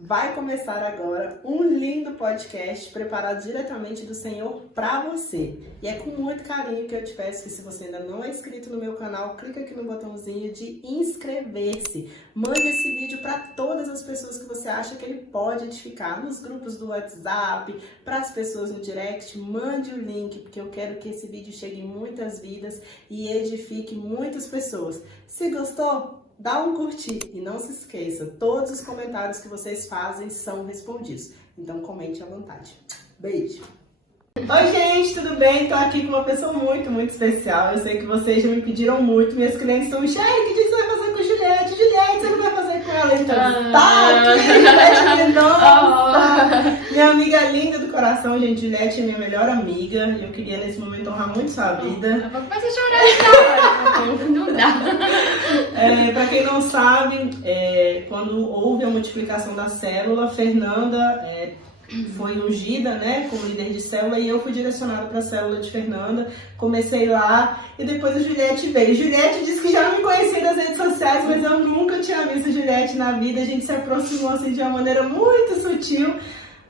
Vai começar agora um lindo podcast preparado diretamente do Senhor para você. E é com muito carinho que eu te peço que, se você ainda não é inscrito no meu canal, clica aqui no botãozinho de inscrever-se. Mande esse vídeo para todas as pessoas que você acha que ele pode edificar, nos grupos do WhatsApp, para as pessoas no direct. Mande o link, porque eu quero que esse vídeo chegue em muitas vidas e edifique muitas pessoas. Se gostou, dá um curtir e não se esqueça, todos os comentários que vocês fazem são respondidos. Então comente à vontade. Beijo! Oi gente, tudo bem? Tô aqui com uma pessoa muito especial. Eu sei que vocês já me pediram muito, minhas clientes estão me chamando. O que você vai fazer com Juliette? Juliette, você não vai fazer com ela? Então, tá aqui, Juliette, nossa! Minha amiga linda do coração, gente. Juliette é minha melhor amiga e eu queria nesse momento honrar muito sua vida. Vou fazer chorar não dá. Pra quem não sabe, quando houve a multiplicação da célula, Fernanda foi ungida, né, como líder de célula, e eu fui direcionada para a célula de Fernanda. Comecei lá e depois a Juliette veio. Juliette disse que já me conhecia nas redes sociais, mas eu nunca tinha visto Juliette na vida. A gente se aproximou assim de uma maneira muito sutil.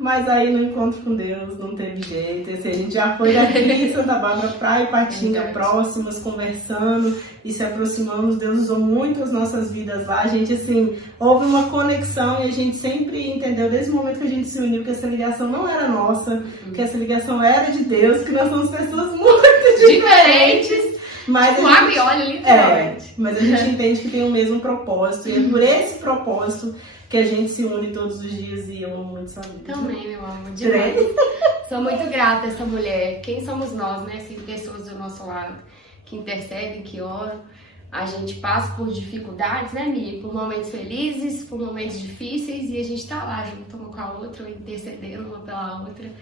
Mas aí no encontro com Deus não teve jeito. Assim, a gente já foi daqui, Santa Bárbara, pra Ipatinga, próximas, conversando e se aproximamos. Deus usou muito as nossas vidas lá. A gente, assim, houve uma conexão e a gente sempre entendeu, desde o momento que a gente se uniu, que essa ligação não era nossa, que essa ligação era de Deus, que nós somos pessoas muito diferentes. Mas tipo, água e óleo, literalmente. Mas a gente entende que tem o mesmo propósito. E é por esse propósito que a gente se une todos os dias, e eu amo muito essa vida. Também, meu amor, demais. Sou muito grata a essa mulher. Quem somos nós, né? Assim, pessoas do nosso lado que intercedem, que oram. A gente passa por dificuldades, né, Mi? Por momentos felizes, por momentos difíceis, e a gente tá lá junto uma com a outra, intercedendo uma pela outra.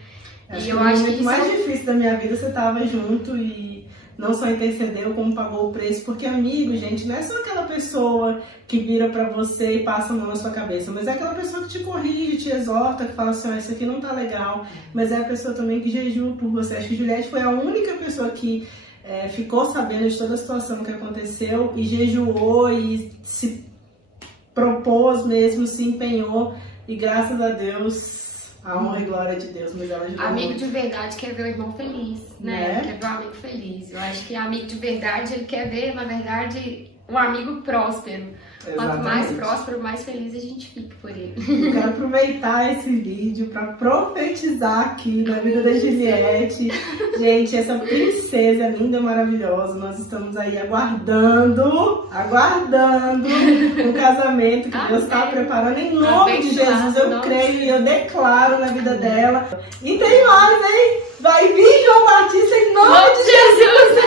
E eu acho que o momento mais difícil da minha vida você tava junto e não só intercedeu, como pagou o preço. Porque amigo, gente, não é só aquela pessoa que vira pra você e passa a mão na sua cabeça, mas é aquela pessoa que te corrige, te exorta, que fala assim, isso aqui não tá legal. Mas é a pessoa também que jejua por você. Acho que Juliette foi a única pessoa que ficou sabendo de toda a situação que aconteceu e jejuou e se propôs mesmo, se empenhou, e graças a Deus, a honra e glória de Deus, mas ela ajudou amigo muito. De verdade quer ver o irmão feliz, né? Quer ver o amigo feliz. Eu acho que amigo de verdade, ele quer ver, na verdade, um amigo próspero. Quanto mais próspero, mais feliz a gente fica por ele. Eu quero aproveitar esse vídeo para profetizar aqui na vida da Juliette. Gente, essa princesa linda, maravilhosa, nós estamos aí aguardando um casamento que Deus está preparando em nome de Jesus. Eu creio e eu declaro na vida dela. E tem mais, hein? Vai vir João Batista em nome de Jesus!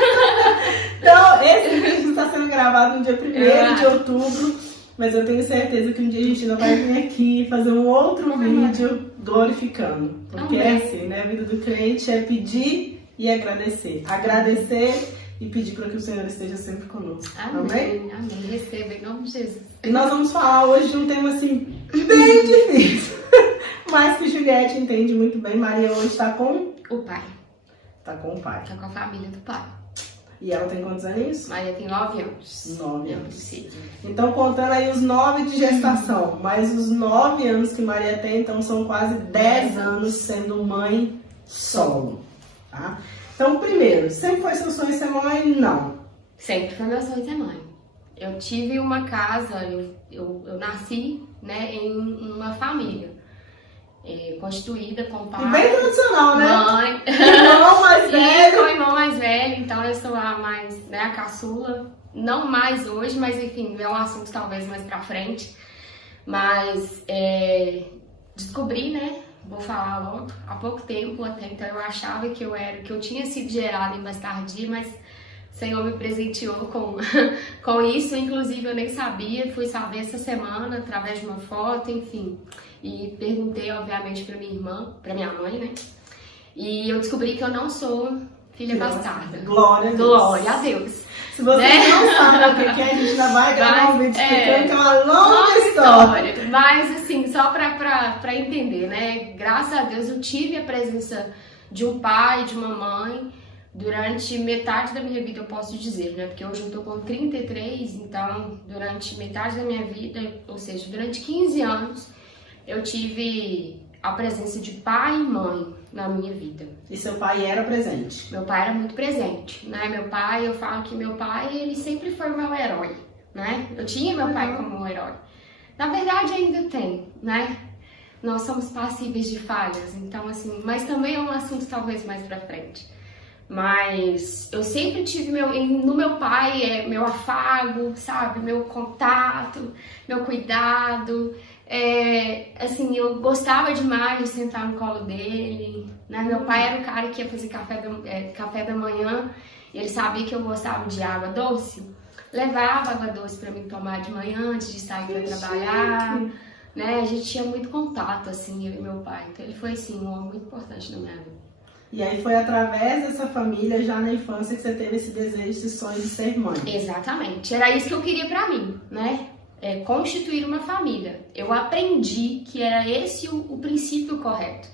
Então, esse vídeo está sendo gravado no dia 1º de outubro, mas eu tenho certeza que um dia a gente ainda vai vir aqui fazer um outro vídeo glorificando. Porque é assim, né? A vida do crente é pedir e agradecer. Agradecer e pedir para que o Senhor esteja sempre conosco. Amém? Amém. Receba em nome de Jesus. E nós vamos falar hoje de um tema assim, bem difícil, mas que Juliette entende muito bem. Maria hoje está com o pai. Tá com o pai. Tá com a família do pai. E ela tem quantos anos? Maria tem 9 anos. 9 anos. Sim. Então, contando aí os 9 de gestação, mais os 9 anos que Maria tem, então são quase 10 anos sendo mãe solo. Tá? Então, primeiro, sempre foi seu sonho ser mãe? Não. Sempre foi meu sonho ser mãe. Eu tive uma casa, eu nasci, né, em uma família. Constituída com pai. E bem tradicional, né? Mãe. Irmão mais velho. Sou irmão mais velho, então eu sou a mais, né, a caçula. Não mais hoje, mas enfim, é um assunto talvez mais pra frente. Mas descobri, né? Vou falar logo, há pouco tempo até então eu achava que eu tinha sido gerada em bastardia, mas o Senhor me presenteou com isso. Inclusive eu nem sabia, fui saber essa semana através de uma foto, enfim. E perguntei, obviamente, pra minha irmã, pra minha mãe, né? E eu descobri que eu não sou filha bastarda. Glória a Deus. Glória a Deus. Se você não sabe o que é, a gente ainda vai gravar um vídeo explicando que é uma longa história. Mas, assim, só pra entender, né? Graças a Deus eu tive a presença de um pai, de uma mãe, durante metade da minha vida, eu posso dizer, né? Porque hoje eu tô com 33, então, durante metade da minha vida, ou seja, durante 15 anos, eu tive a presença de pai e mãe na minha vida. E seu pai era presente? Meu pai era muito presente, né? Meu pai, eu falo que meu pai, ele sempre foi o meu herói, né? Eu tinha meu pai como um herói. Na verdade, ainda tem, né? Nós somos passíveis de falhas, então assim, mas também é um assunto talvez mais pra frente. Mas eu sempre tive no meu pai, meu afago, sabe? Meu contato, meu cuidado. Assim, eu gostava demais de sentar no colo dele, né? Meu pai era o cara que ia fazer café da manhã, e ele sabia que eu gostava de água doce, levava água doce para mim tomar de manhã antes de sair para trabalhar, né? A gente tinha muito contato, assim, eu e meu pai. Então ele foi, assim, um homem muito importante na minha vida. E aí foi através dessa família, já na infância, que você teve esse desejo, esse sonho de ser mãe. Exatamente. Era isso que eu queria pra mim, né? Constituir uma família. Eu aprendi que era esse o princípio correto.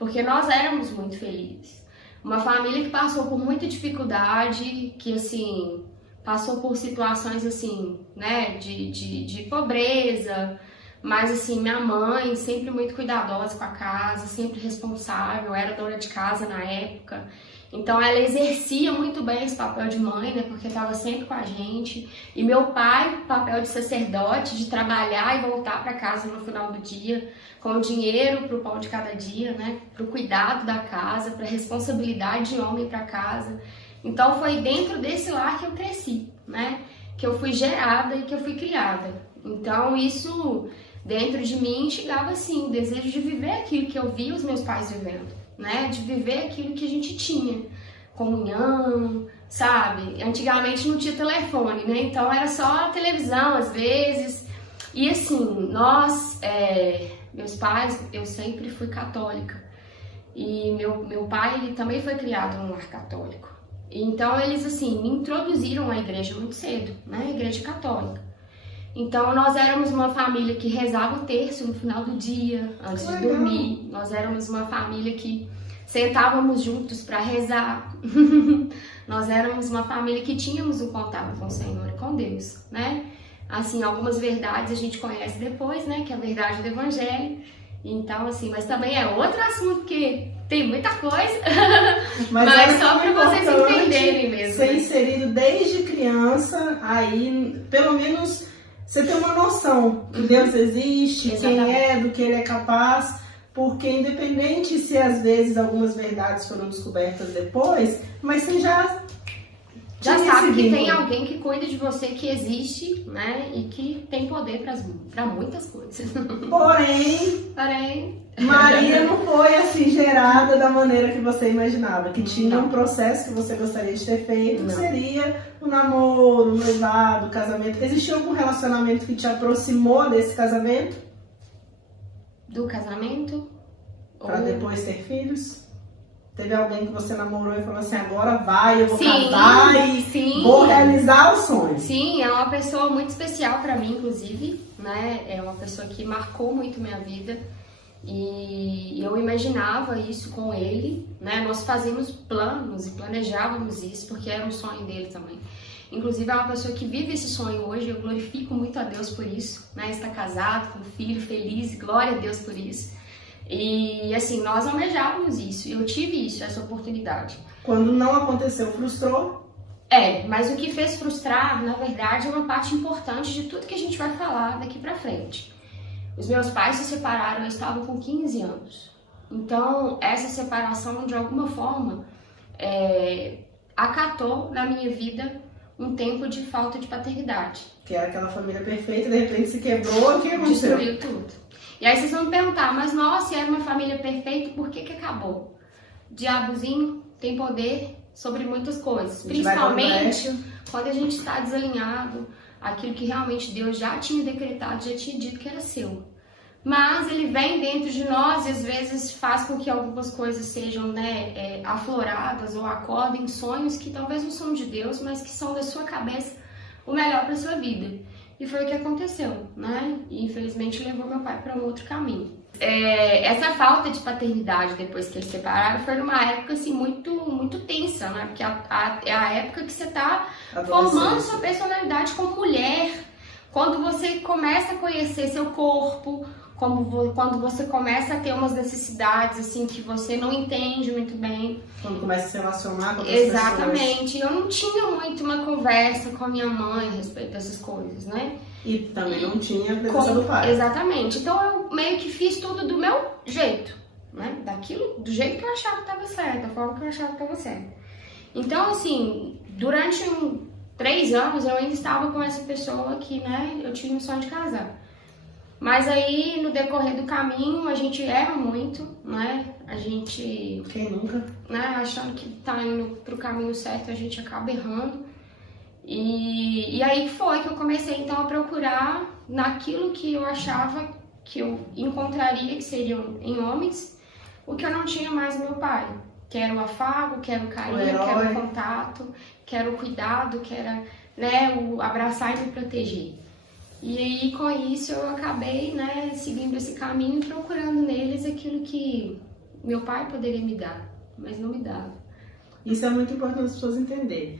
Porque nós éramos muito felizes. Uma família que passou por muita dificuldade, que, assim, passou por situações, assim, né, de pobreza. Mas, assim, minha mãe sempre muito cuidadosa com a casa, sempre responsável, era dona de casa na época. Então, ela exercia muito bem esse papel de mãe, né, porque estava sempre com a gente. E meu pai, papel de sacerdote, de trabalhar e voltar para casa no final do dia, com o dinheiro para o pão de cada dia, né, para o cuidado da casa, para a responsabilidade de homem para casa. Então, foi dentro desse lar que eu cresci, né, que eu fui gerada e que eu fui criada. Então, isso dentro de mim chegava assim, o desejo de viver aquilo que eu via os meus pais vivendo, né? De viver aquilo que a gente tinha, comunhão, sabe? Antigamente não tinha telefone, né? Então era só a televisão às vezes. E assim, nós, meus pais, eu sempre fui católica. E meu pai, ele também foi criado num lar católico. Então eles, assim, me introduziram à igreja muito cedo, né? A igreja católica. Então, nós éramos uma família que rezava o terço no final do dia, antes de dormir. Nós éramos uma família que sentávamos juntos para rezar. Nós éramos uma família que tínhamos um contato com o Senhor e com Deus, né? Assim, algumas verdades a gente conhece depois, né? Que é a verdade do Evangelho. Então, assim, mas também é outro assunto que tem muita coisa. Mas só para vocês entenderem mesmo. Ser inserido desde criança, aí, pelo menos... Você tem uma noção que Deus existe, Exatamente. Quem é, do que Ele é capaz, porque independente se às vezes algumas verdades foram descobertas depois, mas você já sabe que tem alguém que cuida de você, que existe, né, e que tem poder para muitas coisas. Porém, Maria não foi assim gerada da maneira que você imaginava, que tinha um processo que você gostaria de ter feito, que seria o namoro, o noivado, o casamento. Existiu algum relacionamento que te aproximou desse casamento? Do casamento? Para depois ter filhos? Teve alguém que você namorou e falou assim, agora vai, eu vou casar e vou realizar o sonho. Sim, é uma pessoa muito especial para mim, inclusive, né? É uma pessoa que marcou muito minha vida. E eu imaginava isso com ele, né? Nós fazíamos planos e planejávamos isso, porque era um sonho dele também. Inclusive é uma pessoa que vive esse sonho hoje, eu glorifico muito a Deus por isso, né? Está casado, com um filho, feliz, glória a Deus por isso. E assim, nós almejávamos isso, eu tive isso, essa oportunidade. Quando não aconteceu, frustrou? Mas o que fez frustrar, na verdade, é uma parte importante de tudo que a gente vai falar daqui pra frente. Os meus pais se separaram, eu estava com 15 anos. Então, essa separação, de alguma forma, acatou na minha vida um tempo de falta de paternidade. Que era aquela família perfeita, de repente se quebrou, o que aconteceu? Destruiu tudo. E aí vocês vão me perguntar, mas nossa, era uma família perfeita, por que acabou? O diabozinho tem poder sobre muitas coisas, principalmente quando a gente está desalinhado, aquilo que realmente Deus já tinha decretado, já tinha dito que era seu. Mas ele vem dentro de nós e às vezes faz com que algumas coisas sejam, né, afloradas ou acordem sonhos que talvez não são de Deus, mas que são da sua cabeça o melhor para sua vida. E foi o que aconteceu, né? E infelizmente levou meu pai para um outro caminho. Essa falta de paternidade depois que eles separaram foi numa época assim muito tensa, né? Porque é a época que você está formando sua personalidade como mulher. Quando você começa a conhecer seu corpo, quando você começa a ter umas necessidades, assim, que você não entende muito bem. Quando começa a se relacionar com outras Exatamente. Eu não tinha muito uma conversa com a minha mãe a respeito dessas coisas, né? E também não tinha a presença do pai. Exatamente. Então eu meio que fiz tudo do meu jeito, né? Do jeito que eu achava que estava certo, da forma que eu achava que estava certo. Então, assim, durante 3 anos eu ainda estava com essa pessoa que, né, eu tinha um sonho de casar. Mas aí, no decorrer do caminho, a gente erra muito, né? A gente... Quem nunca? Né, achando que tá indo pro caminho certo, a gente acaba errando. E aí foi que eu comecei, então, a procurar naquilo que eu achava que eu encontraria, que seriam em homens, o que eu não tinha mais no meu pai. Que era o afago, que era o carinho, que era o contato, que era o cuidado, que era, né, o abraçar e me proteger. E aí, com isso, eu acabei, né, seguindo esse caminho e procurando neles aquilo que meu pai poderia me dar, mas não me dava. Isso é muito importante as pessoas entenderem.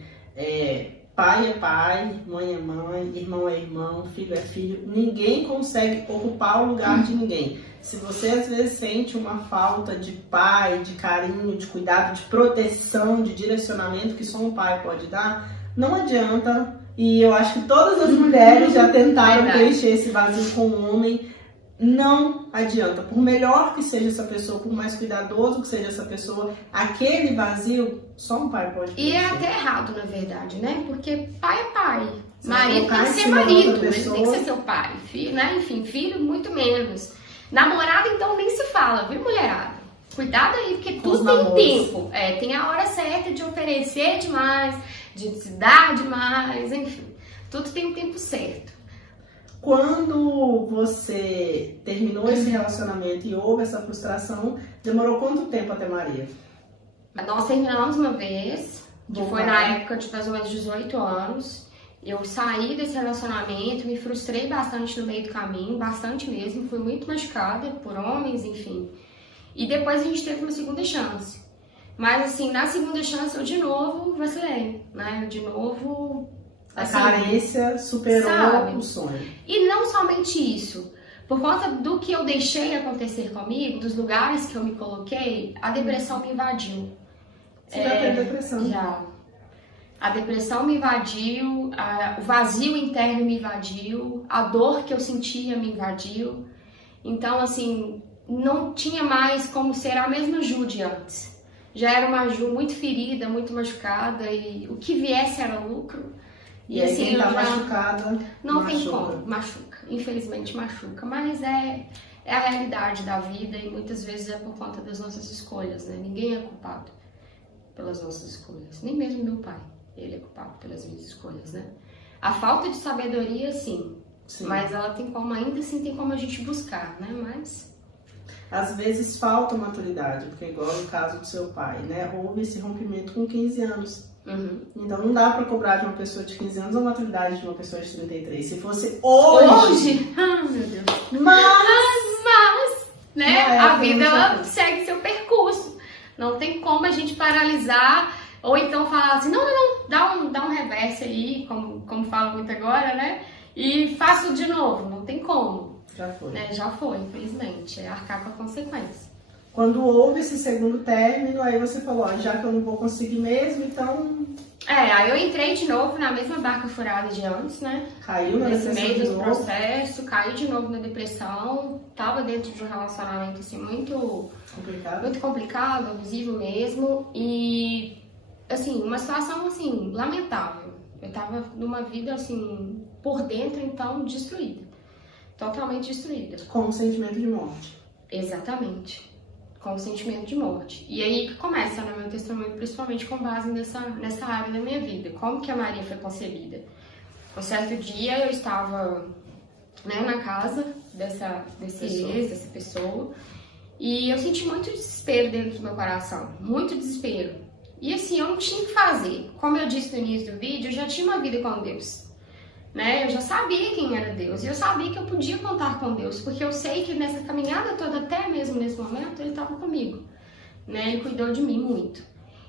Pai é pai, mãe é mãe, irmão é irmão, filho é filho. Ninguém consegue ocupar o lugar de ninguém. Se você, às vezes, sente uma falta de pai, de carinho, de cuidado, de proteção, de direcionamento que só um pai pode dar, não adianta. E eu acho que todas as mulheres já tentaram preencher esse vazio com um homem. Não adianta. Por melhor que seja essa pessoa, por mais cuidadoso que seja essa pessoa, aquele vazio, só um pai pode preencher. E é até errado, na verdade, né? Porque pai é pai. Você marido tem que ser marido, ele tem que ser seu pai. Filho, né? Enfim, filho, muito menos. Namorado, então, nem se fala, viu, mulherada? Cuidado aí, porque tudo tem tempo. Tem a hora certa de oferecer demais, de se dar demais, enfim. Tudo tem o tempo certo. Quando você terminou esse relacionamento e houve essa frustração, demorou quanto tempo até Maria? Nós terminamos uma vez, que foi na época de mais ou menos 18 anos. Eu saí desse relacionamento, me frustrei bastante no meio do caminho, bastante mesmo. Fui muito machucada por homens, enfim. E depois a gente teve uma segunda chance. Mas assim, na segunda chance eu de novo vacilei, né? Eu de novo... A carência superou o sonho. E não somente isso. Por conta do que eu deixei acontecer comigo, dos lugares que eu me coloquei, a depressão me invadiu. Você já teve depressão? Já. A depressão me invadiu, o vazio interno me invadiu, a dor que eu sentia me invadiu. Então, assim, não tinha mais como ser a mesma Ju de antes. Já era uma Ju muito ferida, muito machucada e o que viesse era lucro. E assim, quem tá machucada, não tem como, machuca. Infelizmente machuca, mas é a realidade da vida e muitas vezes é por conta das nossas escolhas, né? Ninguém é culpado pelas nossas escolhas, nem mesmo meu pai. Ele é culpado pelas minhas escolhas, né? A falta de sabedoria, sim. Mas ela tem como, ainda assim, tem como a gente buscar, né? Mas... Às vezes falta maturidade, porque igual no caso do seu pai, né? Houve esse rompimento com 15 anos. Então não dá pra cobrar de uma pessoa de 15 anos a maturidade de uma pessoa de 33. Se fosse hoje... Ah, meu Deus. Mas né? A vida, ela segue seu percurso. Não tem como a gente paralisar ou então falar assim, não, dá um reverse aí, como fala muito agora, né? E faço de novo. Não tem como. Já foi. Né? Já foi, infelizmente. É arcar com a consequência. Quando houve esse segundo término, aí você falou, ó, já que eu não vou conseguir mesmo, então... Aí eu entrei de novo na mesma barca furada de antes, né? Caiu na depressão nesse meio do processo, caí de novo na depressão, tava dentro de um relacionamento, assim, muito complicado, abusivo mesmo, e, assim, uma situação, assim, lamentável. Eu tava numa vida, assim, por dentro, então, destruída. Totalmente destruída. Com um sentimento de morte. Exatamente. Com o sentimento de morte. E aí que começa, no meu testemunho, principalmente com base nessa área da minha vida. Como que a Maria foi concebida? Um certo dia eu estava, né, na casa desse ex, dessa pessoa, e eu senti muito desespero dentro do meu coração. Muito desespero. E assim, eu não tinha o que fazer. Como eu disse no início do vídeo, eu já tinha uma vida com Deus. Né? Eu já sabia quem era Deus e eu sabia que eu podia contar com Deus, porque eu sei que nessa caminhada toda, até mesmo nesse momento, Ele estava comigo, né? Ele cuidou de mim muito.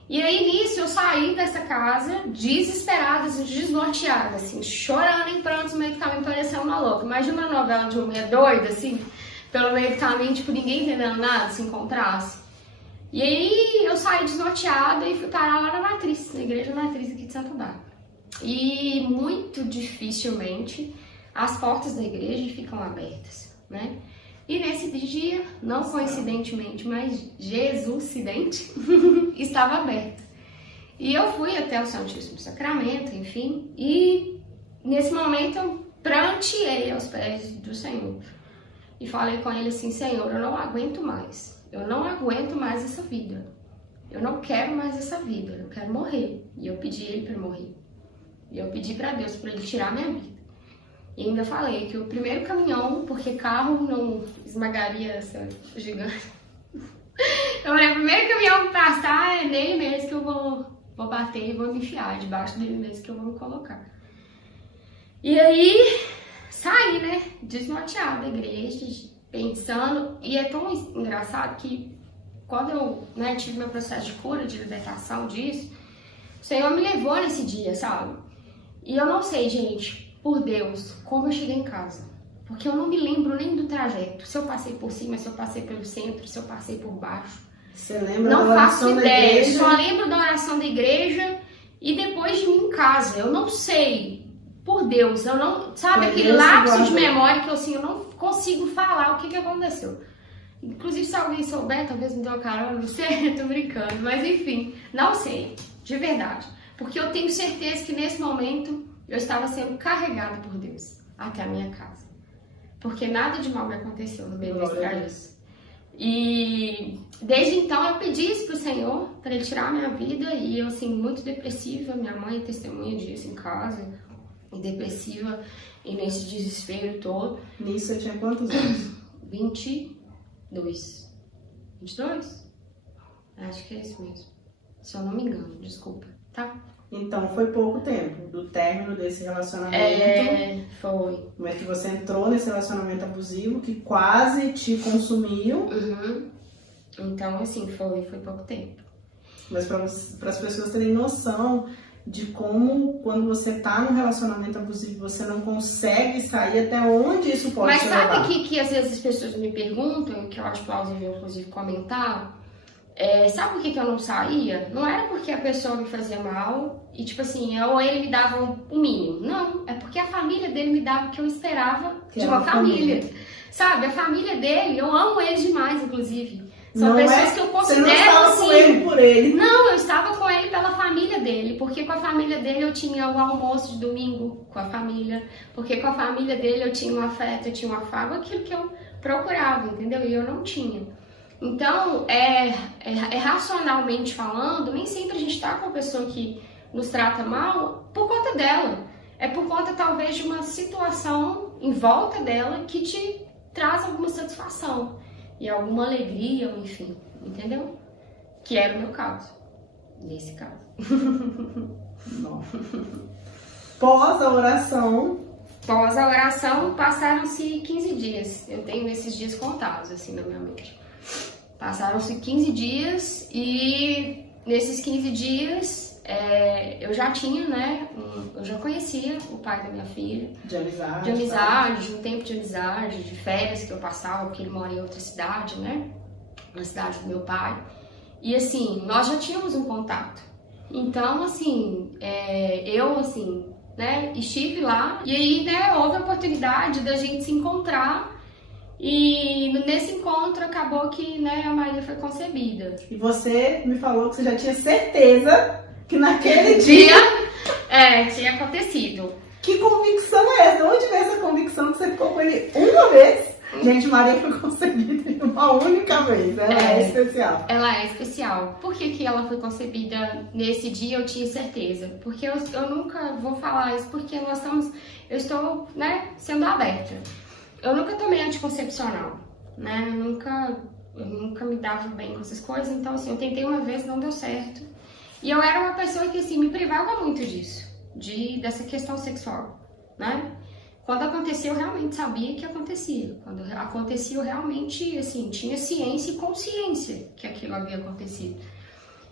E aí nisso eu saí dessa casa desesperada, assim, desnorteada, assim, chorando em prantos no meio do caminho, parecendo uma louca. Imagina uma novela de uma mulher doida, assim, pelo meio do caminho, tipo, ninguém entendendo nada, se encontrasse. E aí eu saí desnorteada e fui parar lá na Matriz, na Igreja Matriz aqui de Santa Bárbara. E muito dificilmente as portas da igreja ficam abertas, né? E nesse dia, não coincidentemente, mas Jesuscidente, estava aberta. E eu fui até o Santíssimo Sacramento, enfim, e nesse momento eu pranteei aos pés do Senhor. E falei com ele assim: Senhor, eu não aguento mais. Eu não aguento mais essa vida. Eu não quero mais essa vida. Eu quero morrer. E eu pedi ele para morrer. E eu pedi para Deus para ele tirar minha vida. E ainda falei que o primeiro caminhão, porque carro não esmagaria essa gigante. Eu falei, o primeiro caminhão que passar é nele mesmo que eu vou bater e vou me enfiar. Debaixo dele mesmo que eu vou me colocar. E aí, saí, né? Desnorteada da igreja, pensando. E é tão engraçado que quando eu, né, tive meu processo de cura, de libertação disso, o Senhor me levou nesse dia, sabe? E eu não sei, gente, por Deus, como eu cheguei em casa. Porque eu não me lembro nem do trajeto. Se eu passei por cima, se eu passei pelo centro, se eu passei por baixo. Você lembra não da faço oração ideia. da igreja? Só lembro da oração da igreja e depois de mim em casa. Eu não sei, por Deus, eu não... Sabe, Foi aquele Deus que lapso de guardou. memória que eu, assim, eu não consigo falar o que aconteceu. Inclusive, se alguém souber, talvez me dê uma carona, não sei, tô brincando. Mas enfim, não sei, de verdade. Porque eu tenho certeza que nesse momento eu estava sendo carregada por Deus até a minha casa. Porque nada de mal me aconteceu no meio desse trajeto. E desde então eu pedi isso pro Senhor, para Ele tirar a minha vida. E eu, assim, muito depressiva, minha mãe é testemunha disso em casa. Depressiva e nesse desespero todo. Nisso eu tinha quantos anos? 22. 22? Acho que é isso mesmo. Se eu não me engano, desculpa, tá? Então foi pouco tempo do término desse relacionamento. Foi. Mas que você entrou nesse relacionamento abusivo que quase te consumiu. Uhum. Então, assim, foi pouco tempo. Mas para as pessoas terem noção de como, quando você tá num relacionamento abusivo, você não consegue sair, até onde isso pode Mas te sabe levar. que às vezes as pessoas me perguntam, que eu acho plausível, inclusive, comentar, sabe por que eu não saía? Não era porque a pessoa me fazia mal e, tipo assim, ou ele me dava um mínimo. Não, é porque a família dele me dava o que eu esperava Que de era uma família. Sabe, a família dele, eu amo eles demais, inclusive. São Não pessoas que eu Você considero, não estava assim... com ele por ele. Não, eu estava com ele pela família dele, porque com a família dele eu tinha o almoço de domingo com a família, porque com a família dele eu tinha um afeto, eu tinha um afago, aquilo que eu procurava, entendeu? E eu não tinha. Então, racionalmente falando, nem sempre a gente está com a pessoa que nos trata mal por conta dela. É por conta, talvez, de uma situação em volta dela que te traz alguma satisfação e alguma alegria, enfim, entendeu? Que era o meu caso, nesse caso. Pós a oração, Pós a oração, passaram-se 15 dias. Eu tenho esses dias contados, assim, na minha mente. Passaram-se 15 dias e nesses 15 dias eu já tinha, né, eu já conhecia o pai da minha filha. de amizade. De amizade, de um tempo de amizade, de férias que eu passava, porque ele mora em outra cidade, né, na cidade do meu pai. E assim, nós já tínhamos um contato. Então, assim, eu, assim, né, estive lá e aí, né, houve a oportunidade da gente se encontrar. E nesse encontro acabou que, né, a Maria foi concebida. E você me falou que você já tinha certeza que naquele dia... Tinha acontecido. Que convicção é essa? Onde veio essa convicção que você ficou com ele uma vez? Gente, Maria foi concebida uma única vez. Ela é especial. Ela é especial. Por que ela foi concebida nesse dia? Eu tinha certeza. Porque eu nunca vou falar isso, porque eu estou, né, sendo aberta. Eu nunca tomei anticoncepcional, né? Eu nunca me dava bem com essas coisas. Então, assim, eu tentei uma vez, não deu certo. E eu era uma pessoa que, assim, me privava muito disso. Dessa questão sexual, né? Quando acontecia, eu realmente sabia que acontecia. Quando acontecia, eu realmente, assim, tinha ciência e consciência que aquilo havia acontecido.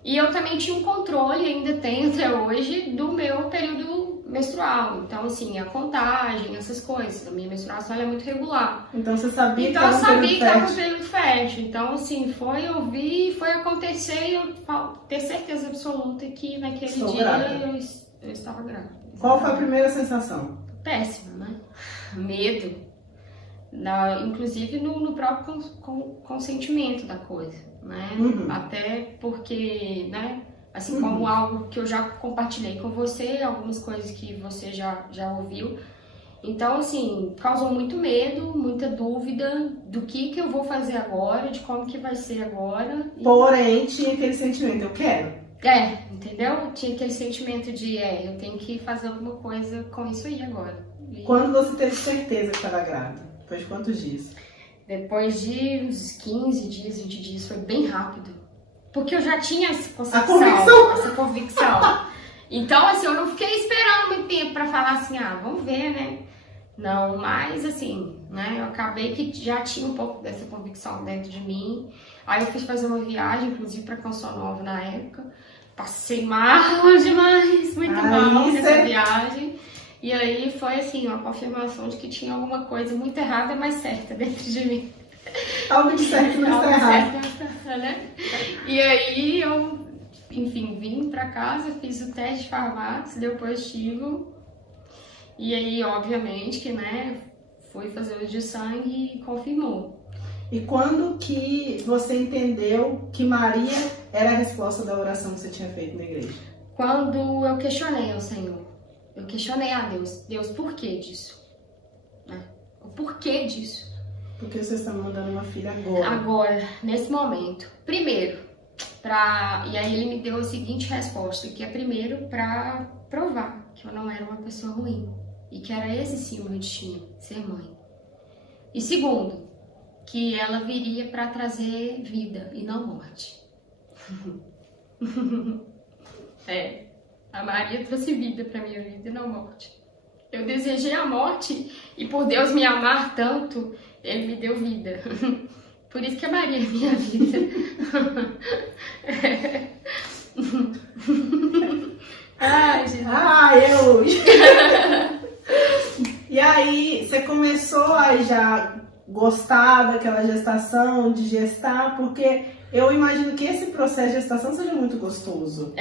E eu também tinha um controle, ainda tenho até hoje, do meu período menstrual. Então, assim, a contagem, essas coisas. A minha menstruação ela é muito regular. Então você sabia Então, que eu era um sabia período que estava um fértil. período fértil. Então, assim, foi ouvir, foi acontecer e eu ter certeza absoluta que naquele Estou dia grávida. eu estava grávida. Qual foi a primeira sensação? Péssima, né? Medo. Inclusive no próprio consentimento da coisa, né? Uhum. Até porque, né? Assim como algo que eu já compartilhei com você, algumas coisas que você já ouviu. Então, assim, causou muito medo, muita dúvida do que eu vou fazer agora, de como que vai ser agora. Porém, tinha aquele sentimento, eu quero. Entendeu? Tinha aquele sentimento de, eu tenho que fazer alguma coisa com isso aí agora. E Quando você teve certeza que estava grávida? Depois de quantos dias? depois de uns 15 dias, 20 dias, foi bem rápido. Porque eu já tinha essa convicção. Então, assim, eu não fiquei esperando muito tempo pra falar assim, vamos ver, né? Não, mas assim, né? Eu acabei que já tinha um pouco dessa convicção dentro de mim. Aí eu fui fazer uma viagem, inclusive pra Canção Nova na época. Passei mal demais, muito mal nessa viagem. E aí foi assim, uma confirmação de que tinha alguma coisa muito errada, mas certa dentro de mim. Algo de certo não está errado. Né? E aí eu, enfim, vim pra casa, fiz o teste de farmácia, deu positivo. E aí, obviamente, que, né, fui fazer o de sangue e confirmou. E quando que você entendeu que Maria era a resposta da oração que você tinha feito na igreja? Quando eu questionei ao Senhor. Eu questionei a Deus. Deus, por que disso? Né? O porquê disso? Porque você está mandando uma filha agora. Agora, nesse momento. Primeiro, e aí ele me deu a seguinte resposta, que é primeiro para provar que eu não era uma pessoa ruim. E que era esse sim o meu destino, ser mãe. E segundo, que ela viria para trazer vida e não morte. A Maria trouxe vida para minha vida e não morte. Eu desejei a morte e por Deus me amar tanto, Ele me deu vida. Por isso que a Maria é minha vida. Ai, Jesus. E aí, você começou a já gostar daquela gestação, de gestar, porque eu imagino que esse processo de gestação seja muito gostoso.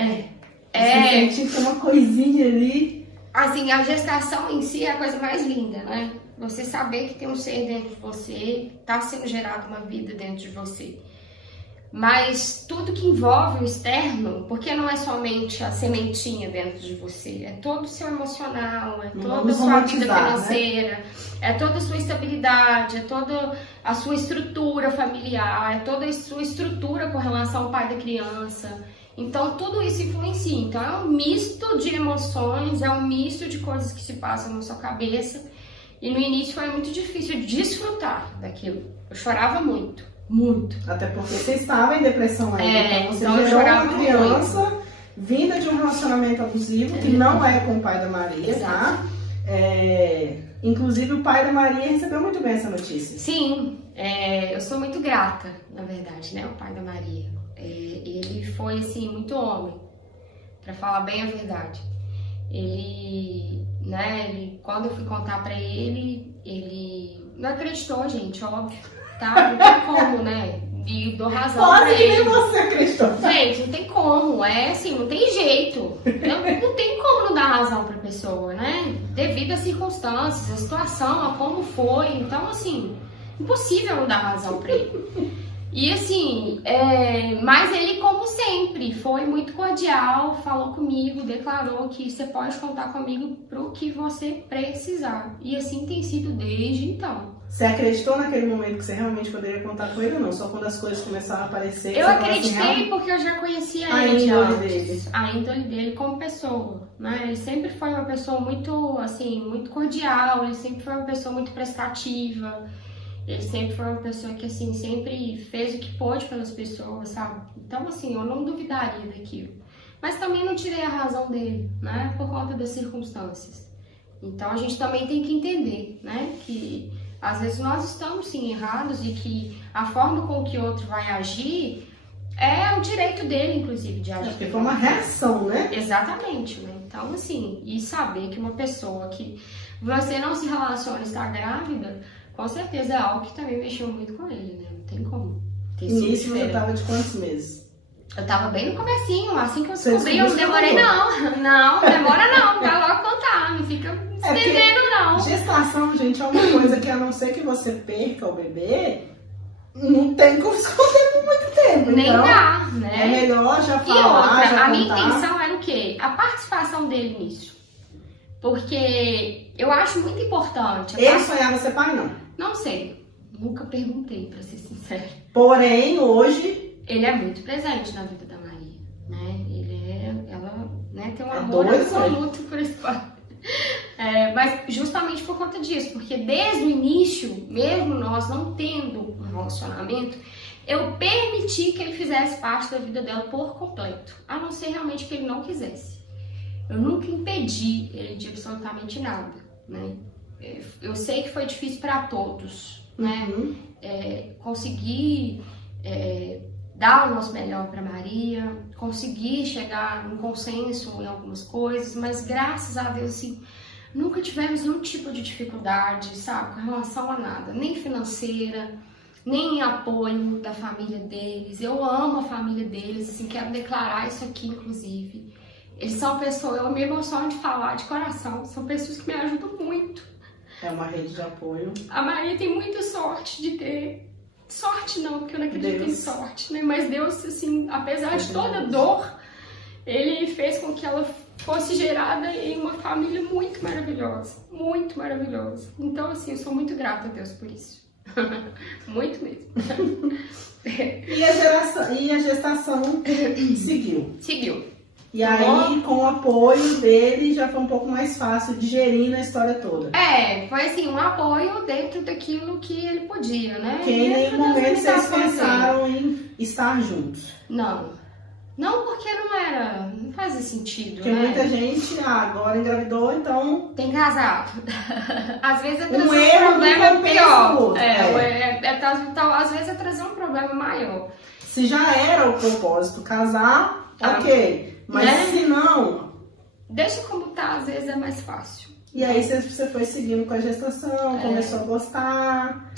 Você sentir que tem uma coisinha ali. Assim, a gestação em si é a coisa mais linda, né? Você saber que tem um ser dentro de você, tá sendo gerada uma vida dentro de você. Mas tudo que envolve o externo, porque não é somente a sementinha dentro de você, é todo o seu emocional, é toda a sua vida financeira, né? É toda a sua estabilidade, é toda a sua estrutura familiar, é toda a sua estrutura com relação ao pai da criança. Então tudo isso influencia. Então é um misto de emoções, é um misto de coisas que se passam na sua cabeça. E no início foi muito difícil desfrutar daquilo. Eu chorava muito. Muito. Até porque você estava em depressão ainda. Então você então gerou uma criança vinda de um relacionamento abusivo, que não é com o pai da Maria, exato. Tá? Inclusive o pai da Maria recebeu muito bem essa notícia. Sim, eu sou muito grata, na verdade, né? O pai da Maria. Ele foi, assim, muito homem, pra falar bem a verdade. Quando eu fui contar pra ele não acreditou, gente, óbvio. Tá? Não tem como, né? E dou razão pra ele. Você acreditou. Gente, não tem como. Assim, não tem jeito. Não tem como não dar razão pra pessoa, né? Devido às circunstâncias, a situação, a como foi. Então, assim, impossível não dar razão pra ele. E assim, mas ele, como sempre, foi muito cordial, falou comigo, declarou que você pode contar comigo pro que você precisar. E assim tem sido desde então. Você acreditou naquele momento que você realmente poderia contar com ele ou não? Só quando as coisas começaram a aparecer? Eu acreditei porque eu já conhecia ele antes. A índole dele como pessoa, né? Ele sempre foi uma pessoa muito, assim, muito cordial, ele sempre foi uma pessoa muito prestativa. Ele sempre foi uma pessoa que, assim, sempre fez o que pôde pelas pessoas, sabe? Então, assim, eu não duvidaria daquilo. Mas também não tirei a razão dele, né? Por conta das circunstâncias. Então, a gente também tem que entender, né? Que às vezes nós estamos, sim, errados e que a forma com que o outro vai agir É o direito dele, inclusive, de agir. Porque foi uma reação, né? Exatamente, né? Então, assim, e saber que uma pessoa que você não se relaciona está grávida, com certeza é algo que também mexeu muito com ele, né? Não tem como ter sido Nisso você diferente. tava de quantos meses? Eu tava bem no comecinho, assim que eu Você descobri, eu não demorei não. Não, demora não, vai logo contar, não fica estendendo não. Gestação, gente, é uma coisa que a não ser que você perca o bebê, não tem como esconder por muito tempo. Nem então, dá, né? é melhor já E falar, outra, já a minha contar. intenção era o quê? A participação dele nisso. Porque eu acho muito importante. Ele sonhava ser pai, não. Não sei, nunca perguntei, pra ser sincera. Porém, hoje, Ele é muito presente na vida da Maria, né? Ela, né, tem um É amor doido, absoluto por esse pai. Mas justamente por conta disso, porque desde o início, mesmo nós não tendo um relacionamento, eu permiti que ele fizesse parte da vida dela por completo, a não ser realmente que ele não quisesse. Eu nunca impedi ele de absolutamente nada, né? Eu sei que foi difícil para todos, né? Conseguir dar o nosso melhor para Maria, conseguir chegar num consenso em algumas coisas, mas graças a Deus, assim, nunca tivemos nenhum tipo de dificuldade, sabe, com relação a nada, nem financeira, nem apoio da família deles. Eu amo a família deles, assim, quero declarar isso aqui, inclusive. Eles são pessoas, eu me emociono de falar de coração, são pessoas que me ajudam muito. é uma rede de apoio. A Maria tem muita sorte de ter... Sorte não, porque eu não acredito em sorte, né? Mas Deus, assim, apesar de toda dor, Ele fez com que ela fosse gerada em uma família muito maravilhosa. Muito maravilhosa. Então, assim, eu sou muito grata a Deus por isso. Muito mesmo. E a gestação seguiu. Seguiu. E aí, com o apoio dele, já foi um pouco mais fácil digerindo a história toda. Foi assim, um apoio dentro daquilo que ele podia, né? Porque em nenhum momento vocês pensaram em estar juntos. Não. Não porque não fazia sentido, Porque né? muita gente, agora engravidou, então... Tem que casar. Às vezes é trazer Um um erro problema não pior. compensa o outro. Às vezes é trazer um problema maior. Se já era o propósito casar, ok. Mas Né? se não... Deixa como tá, às vezes é mais fácil. E aí você foi seguindo com a gestação, começou a gostar,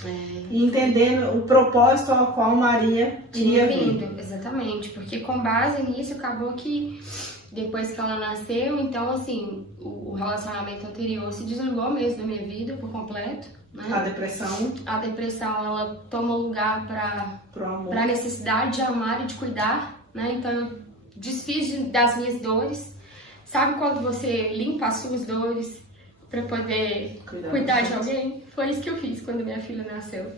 e entendendo o propósito ao qual Maria Tinha iria vir. vindo, exatamente. Porque com base nisso, acabou que depois que ela nasceu, então assim, o relacionamento anterior se desligou mesmo da minha vida por completo. Né? A depressão A depressão, ela toma lugar pro amor. para a necessidade de amar e de cuidar, né? Então eu desfiz das minhas dores. Sabe quando você limpa as suas dores para poder cuidar de alguém? Foi isso que eu fiz quando minha filha nasceu.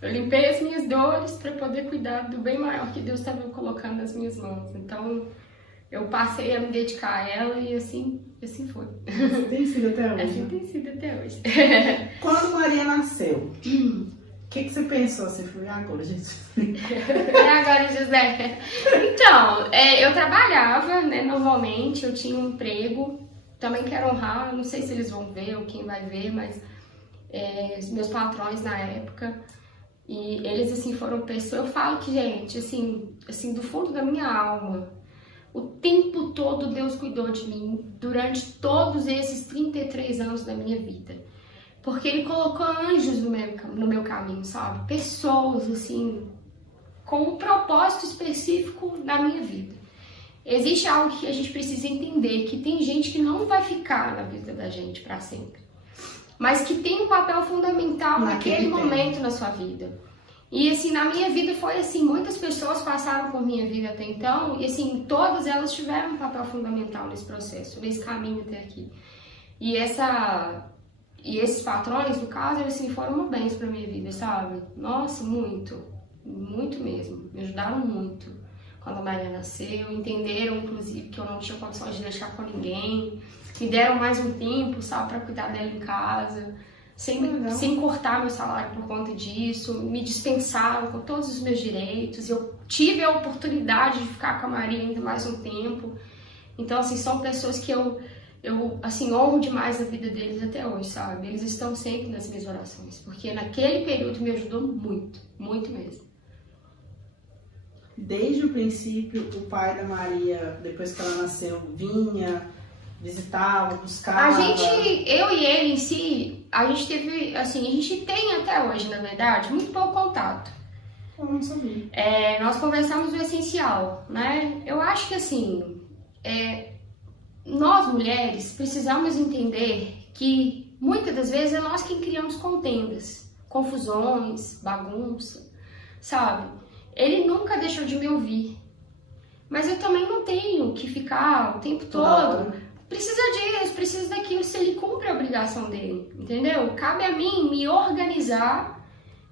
Eu limpei as minhas dores para poder cuidar do bem maior que Deus estava colocando nas minhas mãos. Então eu passei a me dedicar a ela e assim foi. Tem sido até hoje. Assim tem sido até hoje. Quando Maria nasceu, o que você pensou? Você foi agora, gente. Agora, José. Então, eu trabalhava, né, normalmente, eu tinha um emprego. Também quero honrar, não sei se eles vão ver ou quem vai ver, mas os meus patrões na época, e eles, assim, foram pessoas... Eu falo que, gente, assim, do fundo da minha alma, o tempo todo Deus cuidou de mim durante todos esses 33 anos da minha vida. Porque Ele colocou anjos no meu caminho, sabe? Pessoas, assim, com um propósito específico na minha vida. Existe algo que a gente precisa entender, que tem gente que não vai ficar na vida da gente para sempre, mas que tem um papel fundamental naquele momento na sua vida. E assim, na minha vida foi assim, muitas pessoas passaram por minha vida até então, e assim, todas elas tiveram um papel fundamental nesse processo, nesse caminho até aqui. E esses patrões, no caso, eles assim, foram uma bênção pra minha vida, sabe? Nossa, muito, muito mesmo, me ajudaram muito. Quando a Maria nasceu, entenderam, inclusive, que eu não tinha condições de deixar com ninguém, me deram mais um tempo, sabe, pra cuidar dela em casa, sem cortar meu salário por conta disso, me dispensaram com todos os meus direitos, eu tive a oportunidade de ficar com a Maria ainda mais um tempo. Então, assim, são pessoas que eu assim, honro demais a vida deles até hoje, sabe? Eles estão sempre nas minhas orações, porque naquele período me ajudou muito, muito mesmo. desde o princípio, o pai da Maria, depois que ela nasceu, vinha, visitava, buscava? Eu e ele em si, a gente teve, assim, a gente tem até hoje, na verdade, muito pouco contato. Eu não sabia. Nós conversamos o essencial, né? Eu acho que, assim, nós mulheres precisamos entender que muitas das vezes é nós quem criamos contendas, confusões, bagunça, sabe? Ele nunca deixou de me ouvir, mas eu também não tenho que ficar o tempo todo. Precisa disso, precisa daquilo, se ele cumpre a obrigação dele, entendeu? Cabe a mim me organizar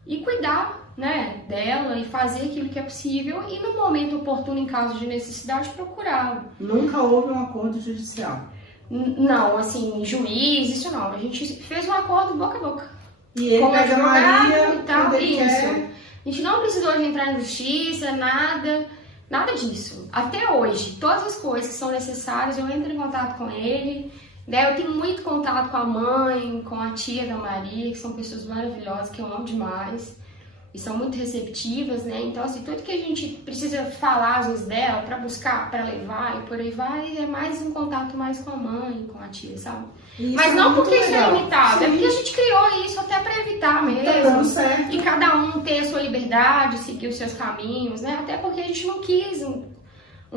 e cuidar, né, dela e fazer aquilo que é possível e no momento oportuno, em caso de necessidade, procurá-lo. Nunca houve um acordo judicial? Não, assim, juiz, isso não. A gente fez um acordo boca a boca. E ele pega a Maria e tal, quando ele isso. quer. A gente não precisou de entrar em justiça, nada disso. Até hoje, todas as coisas que são necessárias, eu entro em contato com ele, né? Eu tenho muito contato com a mãe, com a tia da Maria, que são pessoas maravilhosas, que eu amo demais. E são muito receptivas, né? Então, assim, tudo que a gente precisa falar, às vezes, dela, pra buscar, pra levar e por aí vai, é mais um contato mais com a mãe, com a tia, sabe? Isso. Mas não porque isso é limitado, é Sim. porque a gente criou isso até pra evitar mesmo. Tá dando certo. E cada um ter a sua liberdade, seguir os seus caminhos, né? Até porque a gente não quis um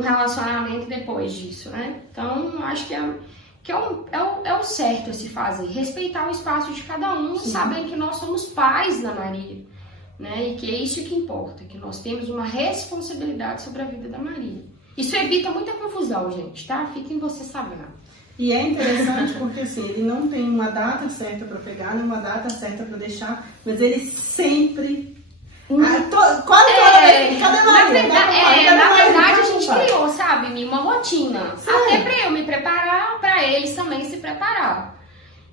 relacionamento depois disso, né? Então, acho que é o certo a se fazer. Respeitar o espaço de cada um, Sim. sabendo que nós somos pais da Maria, né? E que é isso que importa, que nós temos uma responsabilidade sobre a vida da Maria. Isso evita muita confusão, gente, tá? Fiquem vocês sabendo. E é interessante porque assim, ele não tem uma data certa para pegar, nem uma data certa para deixar, mas ele sempre. Quase toda vez. Cadê Maria? Na verdade, a gente criou, sabe, uma rotina. Até pra eu me preparar, pra eles também se preparar.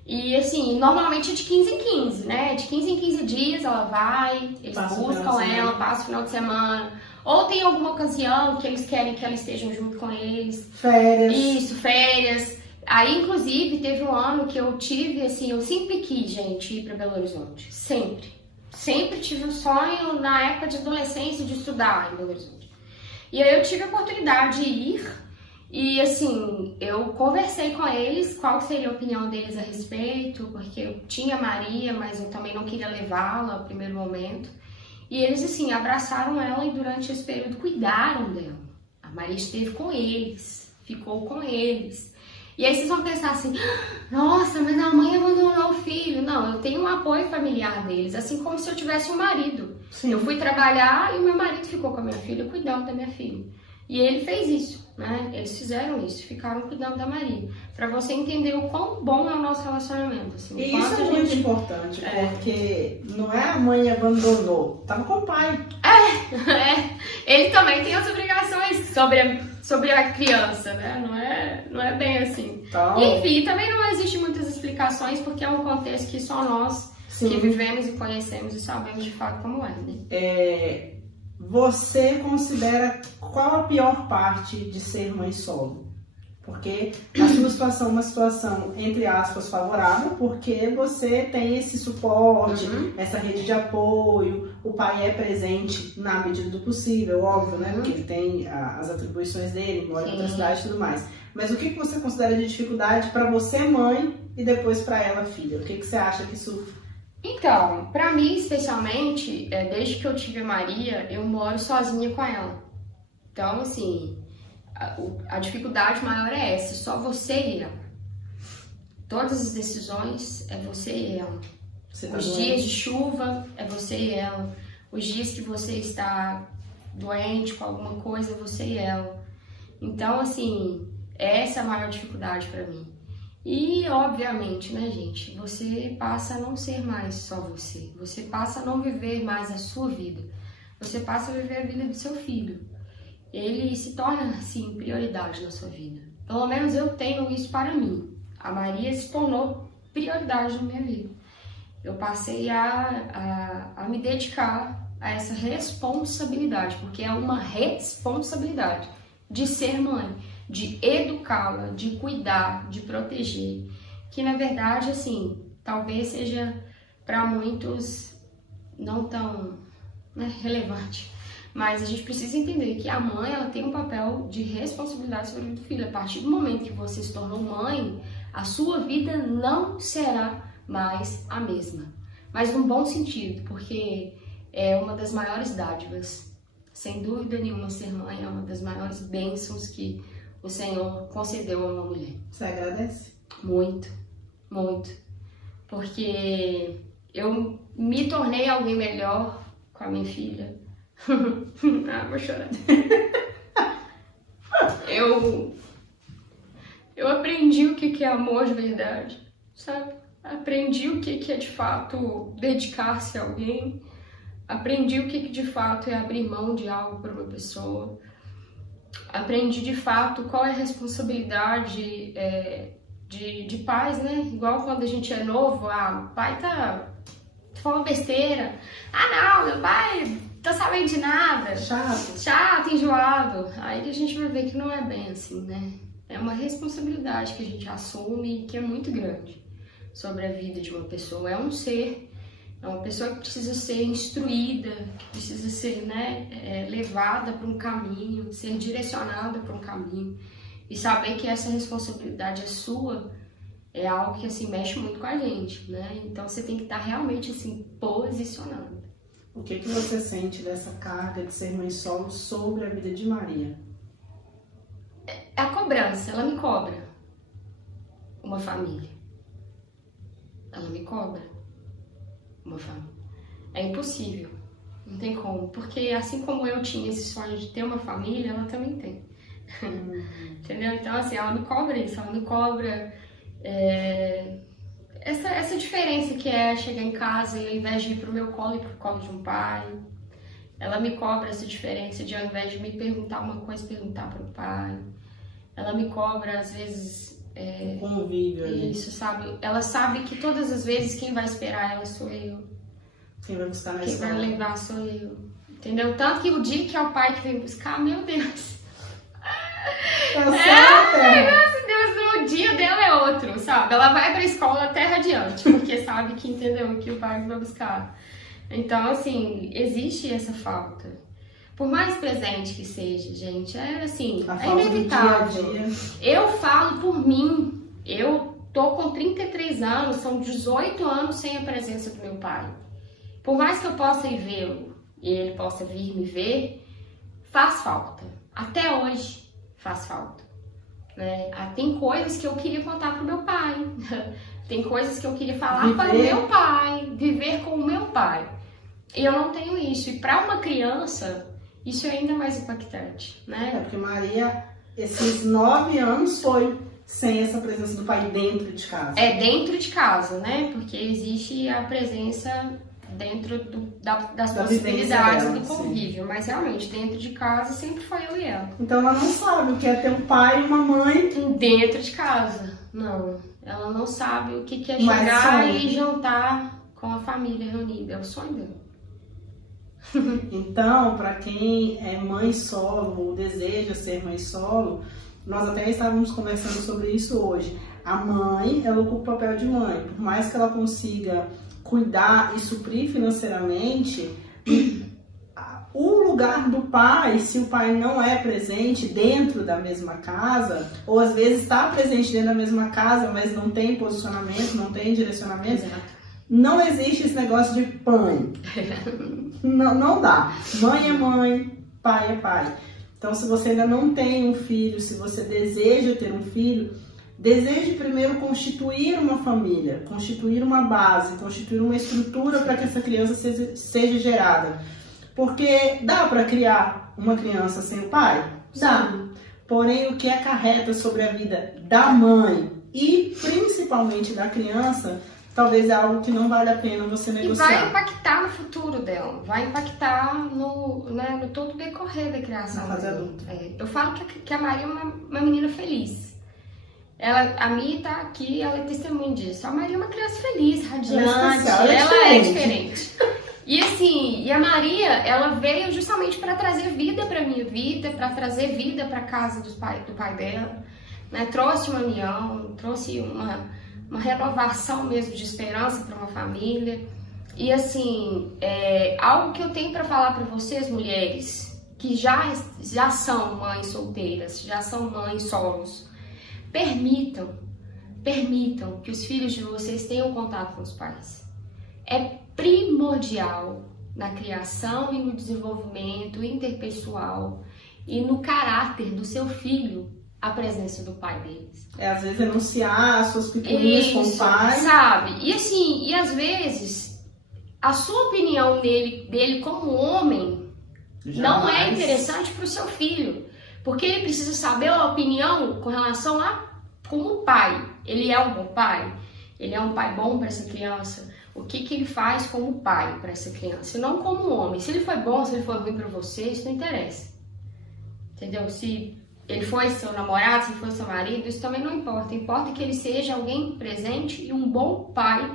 E assim, normalmente é de 15 em 15, né? De 15 em 15 dias ela vai, eles buscam ela, passa o final de semana. Ou tem alguma ocasião que eles querem que ela esteja junto com eles. Férias. Isso, férias. Aí, inclusive, teve um ano que eu tive, assim, eu sempre quis, gente, ir pra Belo Horizonte. Sempre. Sempre tive um sonho, na época de adolescência, de estudar em Belo Horizonte. E aí eu tive a oportunidade de ir e, assim, eu conversei com eles qual seria a opinião deles a respeito, porque eu tinha Maria, mas eu também não queria levá-la no primeiro momento. E eles, assim, abraçaram ela e durante esse período cuidaram dela. A Maria esteve com eles, ficou com eles. E aí vocês vão pensar assim, nossa, mas a mãe abandonou o filho. Não, eu tenho um apoio familiar deles, assim como se eu tivesse um marido. Sim. Eu fui trabalhar e o meu marido ficou com a minha filha, cuidando da minha filha. E ele fez isso, né? Eles fizeram isso, ficaram cuidando da Maria. Pra você entender o quão bom é o nosso relacionamento. Assim, E isso é muito importante, porque não é a mãe abandonou, tava com o pai. Ele também tem as obrigações sobre a criança, né? Não é bem assim. Então, Enfim, também não existe muitas explicações, porque é um contexto que só nós sim. que vivemos e conhecemos e sabemos de fato como é, né? Você considera qual a pior parte de ser mãe solo? Porque a sua situação é uma situação, entre aspas, favorável, porque você tem esse suporte, essa rede de apoio, o pai é presente na medida do possível, óbvio, né? Porque ele tem as atribuições dele, mora em outra cidade e tudo mais. Mas o que você considera de dificuldade para você, mãe, e depois para ela, filha? O que você acha que isso... Então, pra mim, especialmente, desde que eu tive a Maria, eu moro sozinha com ela. Então, assim... A dificuldade maior é essa, só você e ela. Todas as decisões é você e ela. Os dias de chuva é você e ela. Os dias que você está doente com alguma coisa é você e ela. Então, assim, essa é a maior dificuldade pra mim. E, obviamente, né, gente, você passa a não ser mais só você. Você passa a não viver mais a sua vida. Você passa a viver a vida do seu filho. Ele se torna, assim, prioridade na sua vida. Pelo menos eu tenho isso para mim. A Maria se tornou prioridade na minha vida. Eu passei a me dedicar a essa responsabilidade, porque é uma responsabilidade de ser mãe, de educá-la, de cuidar, de proteger. Que, na verdade, assim, talvez seja para muitos não tão relevante. Mas a gente precisa entender que a mãe, ela tem um papel de responsabilidade sobre o vida do filho. A partir do momento que você se tornou mãe, a sua vida não será mais a mesma. Mas num bom sentido, porque é uma das maiores dádivas. Sem dúvida nenhuma, ser mãe é uma das maiores bênçãos que o Senhor concedeu a uma mulher. Você agradece? Muito, muito. Porque eu me tornei alguém melhor com a minha filha. Vou chorar. Eu aprendi o que é amor de verdade, sabe? Aprendi o que é de fato dedicar-se a alguém. Aprendi o que de fato é abrir mão de algo para uma pessoa. Aprendi de fato qual é a responsabilidade de pais, né? Igual quando a gente é novo, o pai tá falando besteira. Não, meu pai tá sabendo de nada. Chato, enjoado. Aí que a gente vai ver que não é bem assim, né? É uma responsabilidade que a gente assume e que é muito grande sobre a vida de uma pessoa. É um ser, é uma pessoa que precisa ser instruída, que precisa ser, né, levada para um caminho, ser direcionada para um caminho. E saber que essa responsabilidade é sua é algo que, assim, mexe muito com a gente, né? Então você tem que estar realmente, assim, posicionado. O que você sente dessa carga de ser mãe solo sobre a vida de Maria? É a cobrança, ela me cobra uma família. Ela me cobra uma família. É impossível, não tem como, porque assim como eu tinha esse sonho de ter uma família, ela também tem. Entendeu? Então, assim, ela me cobra isso, ela me cobra essa diferença que é chegar em casa e ao invés de ir pro meu colo, ir pro colo de um pai. Ela me cobra essa diferença de ao invés de me perguntar uma coisa, perguntar pro pai. Ela me cobra, às vezes, convívio ali. Isso, sabe? Ela sabe que todas as vezes quem vai esperar ela sou eu. Quem vai buscar na Quem escola. vai levar sou eu. Entendeu? Tanto que o dia que é o pai que vem buscar, meu Deus. Deus, o dia dela é outro, sabe? Ela vai pra escola até radiante, porque sabe que, entendeu, que o pai vai buscar. Então, assim, existe essa falta. Por mais presente que seja, gente, assim, é inevitável. Dia a dia. Eu falo por mim, eu tô com 33 anos, são 18 anos sem a presença do meu pai. Por mais que eu possa ir vê-lo e ele possa vir me ver, faz falta. Até hoje faz falta. Né? Tem coisas que eu queria contar pro meu pai. Tem coisas que eu queria falar para o meu pai, viver com o meu pai. E eu não tenho isso. E para uma criança, isso é ainda mais impactante, né? Porque Maria, esses 9 anos foi sem essa presença do pai dentro de casa. Dentro de casa, né? Porque existe a presença dentro das possibilidades dela, do convívio. Sim. Mas realmente, dentro de casa, sempre foi eu e ela. Então ela não sabe o que é ter um pai e uma mãe dentro de casa. Não. Ela não sabe o que é chegar e jantar com a família reunida. É o sonho dela. Então, para quem é mãe solo ou deseja ser mãe solo, nós até estávamos conversando sobre isso hoje. A mãe, ela ocupa o papel de mãe. Por mais que ela consiga cuidar e suprir financeiramente, o lugar do pai, se o pai não é presente dentro da mesma casa, ou às vezes está presente dentro da mesma casa, mas não tem posicionamento, não tem direcionamento, não existe esse negócio de pai. Não dá. Mãe é mãe, pai é pai. Então, se você ainda não tem um filho, se você deseja ter um filho, deseje primeiro constituir uma família, constituir uma base, constituir uma estrutura para que essa criança seja gerada. Porque dá para criar uma criança sem o pai? Dá. Porém, o que acarreta sobre a vida da mãe e principalmente da criança, talvez é algo que não vale a pena você negociar. E vai impactar no futuro dela, vai impactar no todo o decorrer da criação dela. Eu falo que a Maria é uma menina feliz. A Mia tá aqui, ela é testemunha disso. A Maria é uma criança feliz, radiante, ela é diferente. E assim, a Maria, ela veio justamente para trazer vida para minha vida, para trazer vida para casa do pai dela, né? Trouxe uma união, trouxe uma renovação mesmo de esperança para uma família. E assim, algo que eu tenho para falar para vocês, mulheres, que já são mães solteiras, já são mães solos, permitam que os filhos de vocês tenham contato com os pais. É primordial na criação e no desenvolvimento interpessoal e no caráter do seu filho a presença do pai deles. Às vezes denunciar as suas picuinhas com o pai. Sabe? E assim, e às vezes a sua opinião dele como homem não é interessante para o seu filho, porque ele precisa saber a opinião com relação a como pai. Ele é um bom pai? Ele é um pai bom para essa criança? O que ele faz como pai para essa criança? E não como homem. Se ele foi bom, se ele foi ruim para você, isso não interessa. Entendeu? Se ele foi seu namorado, se ele foi seu marido, isso também não importa. Importa que ele seja alguém presente e um bom pai,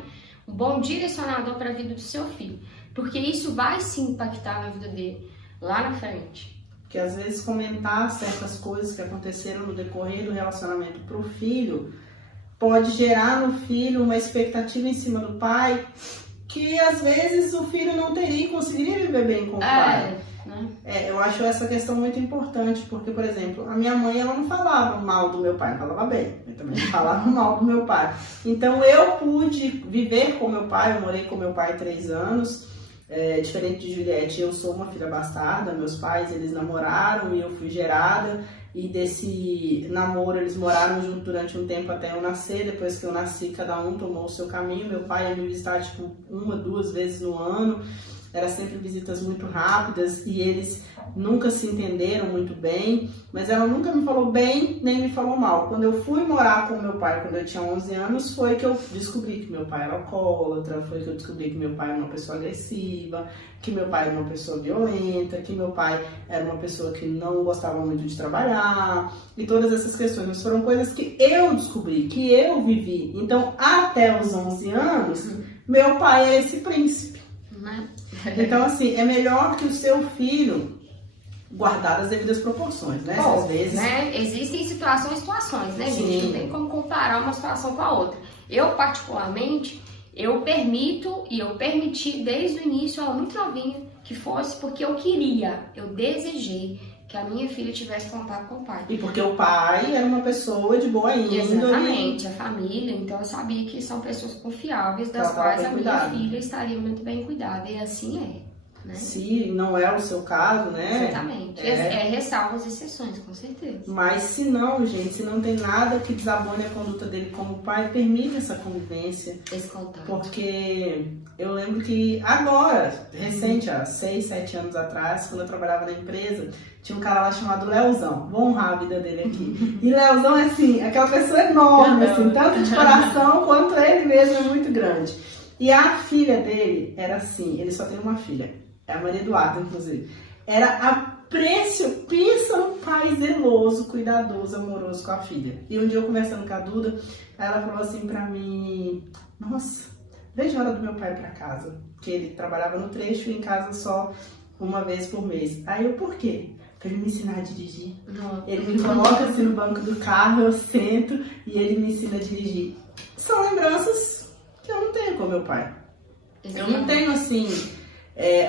um bom direcionador para a vida do seu filho. Porque isso vai se impactar na vida dele lá na frente. Que às vezes comentar certas coisas que aconteceram no decorrer do relacionamento para o filho pode gerar no filho uma expectativa em cima do pai que às vezes o filho não teria e conseguiria viver bem com o pai. Né? Eu acho essa questão muito importante, porque, por exemplo, a minha mãe ela não falava mal do meu pai, ela falava bem, eu também não falava mal do meu pai. Então eu pude viver com meu pai, eu morei com meu pai 3 anos. Diferente de Juliette, eu sou uma filha bastarda, meus pais eles namoraram e eu fui gerada, e desse namoro eles moraram junto durante um tempo até eu nascer. Depois que eu nasci, cada um tomou o seu caminho. Meu pai ia me visitar tipo 1, 2 vezes no ano, eram sempre visitas muito rápidas e eles nunca se entenderam muito bem, mas ela nunca me falou bem nem me falou mal. Quando eu fui morar com meu pai, quando eu tinha 11 anos, foi que eu descobri que meu pai era alcoólatra, foi que eu descobri que meu pai era uma pessoa agressiva, que meu pai era uma pessoa violenta, que meu pai era uma pessoa que não gostava muito de trabalhar, e todas essas questões. Mas foram coisas que eu descobri, que eu vivi. Então, até os 11 anos, meu pai é esse príncipe. Então, assim, é melhor que o seu filho, guardar as devidas proporções, né? Bom, às vezes... né? Existem situações, né, gente? Não tem como comparar uma situação com a outra. Eu, particularmente, eu permito e eu permiti desde o início, ela muito novinha, que fosse porque eu queria, eu desejei que a minha filha tivesse contato com o pai. E porque o pai era uma pessoa de boa índole. Exatamente, a família. Então eu sabia que são pessoas confiáveis, das quais a minha filha estaria muito bem cuidada. E assim é. Né? Se não é o seu caso, né? Exatamente. Ressalva as exceções, com certeza. Mas se não, gente, se não tem nada que desabone a conduta dele como pai, permita essa convivência. Esse contato. Porque eu lembro que agora, recente, há 6, 7 anos atrás, quando eu trabalhava na empresa, tinha um cara lá chamado Leozão. Vou honrar a vida dele aqui. E Leozão é assim, aquela pessoa enorme, assim, tanto de coração quanto ele mesmo é muito grande. E a filha dele era assim, ele só tem uma filha. É a Maria Eduarda, inclusive. Era apreço, pensa um pai zeloso, cuidadoso, amoroso com a filha. E um dia eu conversando com a Duda, ela falou assim pra mim: nossa, veja a hora do meu pai ir pra casa. Porque ele trabalhava no trecho e em casa só uma vez por mês. Aí eu, por quê? Pra ele me ensinar a dirigir. Ele me coloca assim no banco do carro, eu sento e ele me ensina a dirigir. São lembranças que eu não tenho com meu pai. Eu não tenho assim...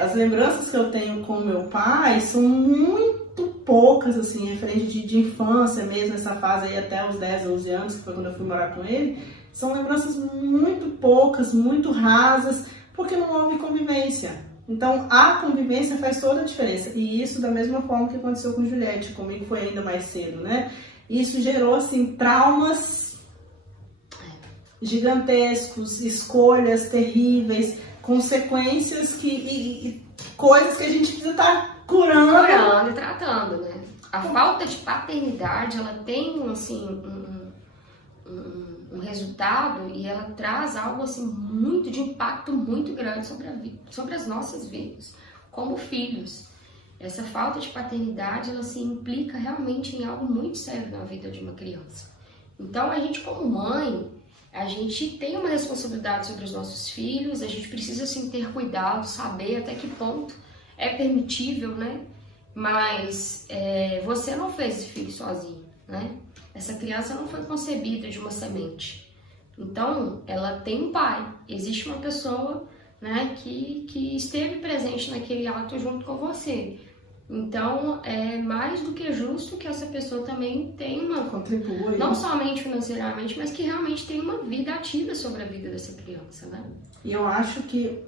as lembranças que eu tenho com meu pai são muito poucas, assim, referente de infância mesmo, essa fase aí até os 10, 11 anos, que foi quando eu fui morar com ele. São lembranças muito poucas, muito rasas, porque não houve convivência. Então, a convivência faz toda a diferença. E isso da mesma forma que aconteceu com Juliette, comigo foi ainda mais cedo, né? Isso gerou, assim, traumas gigantescos, escolhas terríveis, consequências e coisas que a gente precisa estar curando e tratando, né? A falta de paternidade, ela tem, assim, um resultado e ela traz algo, assim, muito de impacto muito grande sobre as nossas vidas, como filhos. Essa falta de paternidade, ela se implica realmente em algo muito sério na vida de uma criança. Então, a gente como mãe, a gente tem uma responsabilidade sobre os nossos filhos, a gente precisa, sim, ter cuidado, saber até que ponto é permitível, né? Mas você não fez esse filho sozinho, né? Essa criança não foi concebida de uma semente. Então, ela tem um pai. Existe uma pessoa né, que esteve presente naquele ato junto com você. Então, é mais do que justo que essa pessoa também tenha contribui, não somente financeiramente, mas que realmente tenha uma vida ativa sobre a vida dessa criança, né? E eu acho que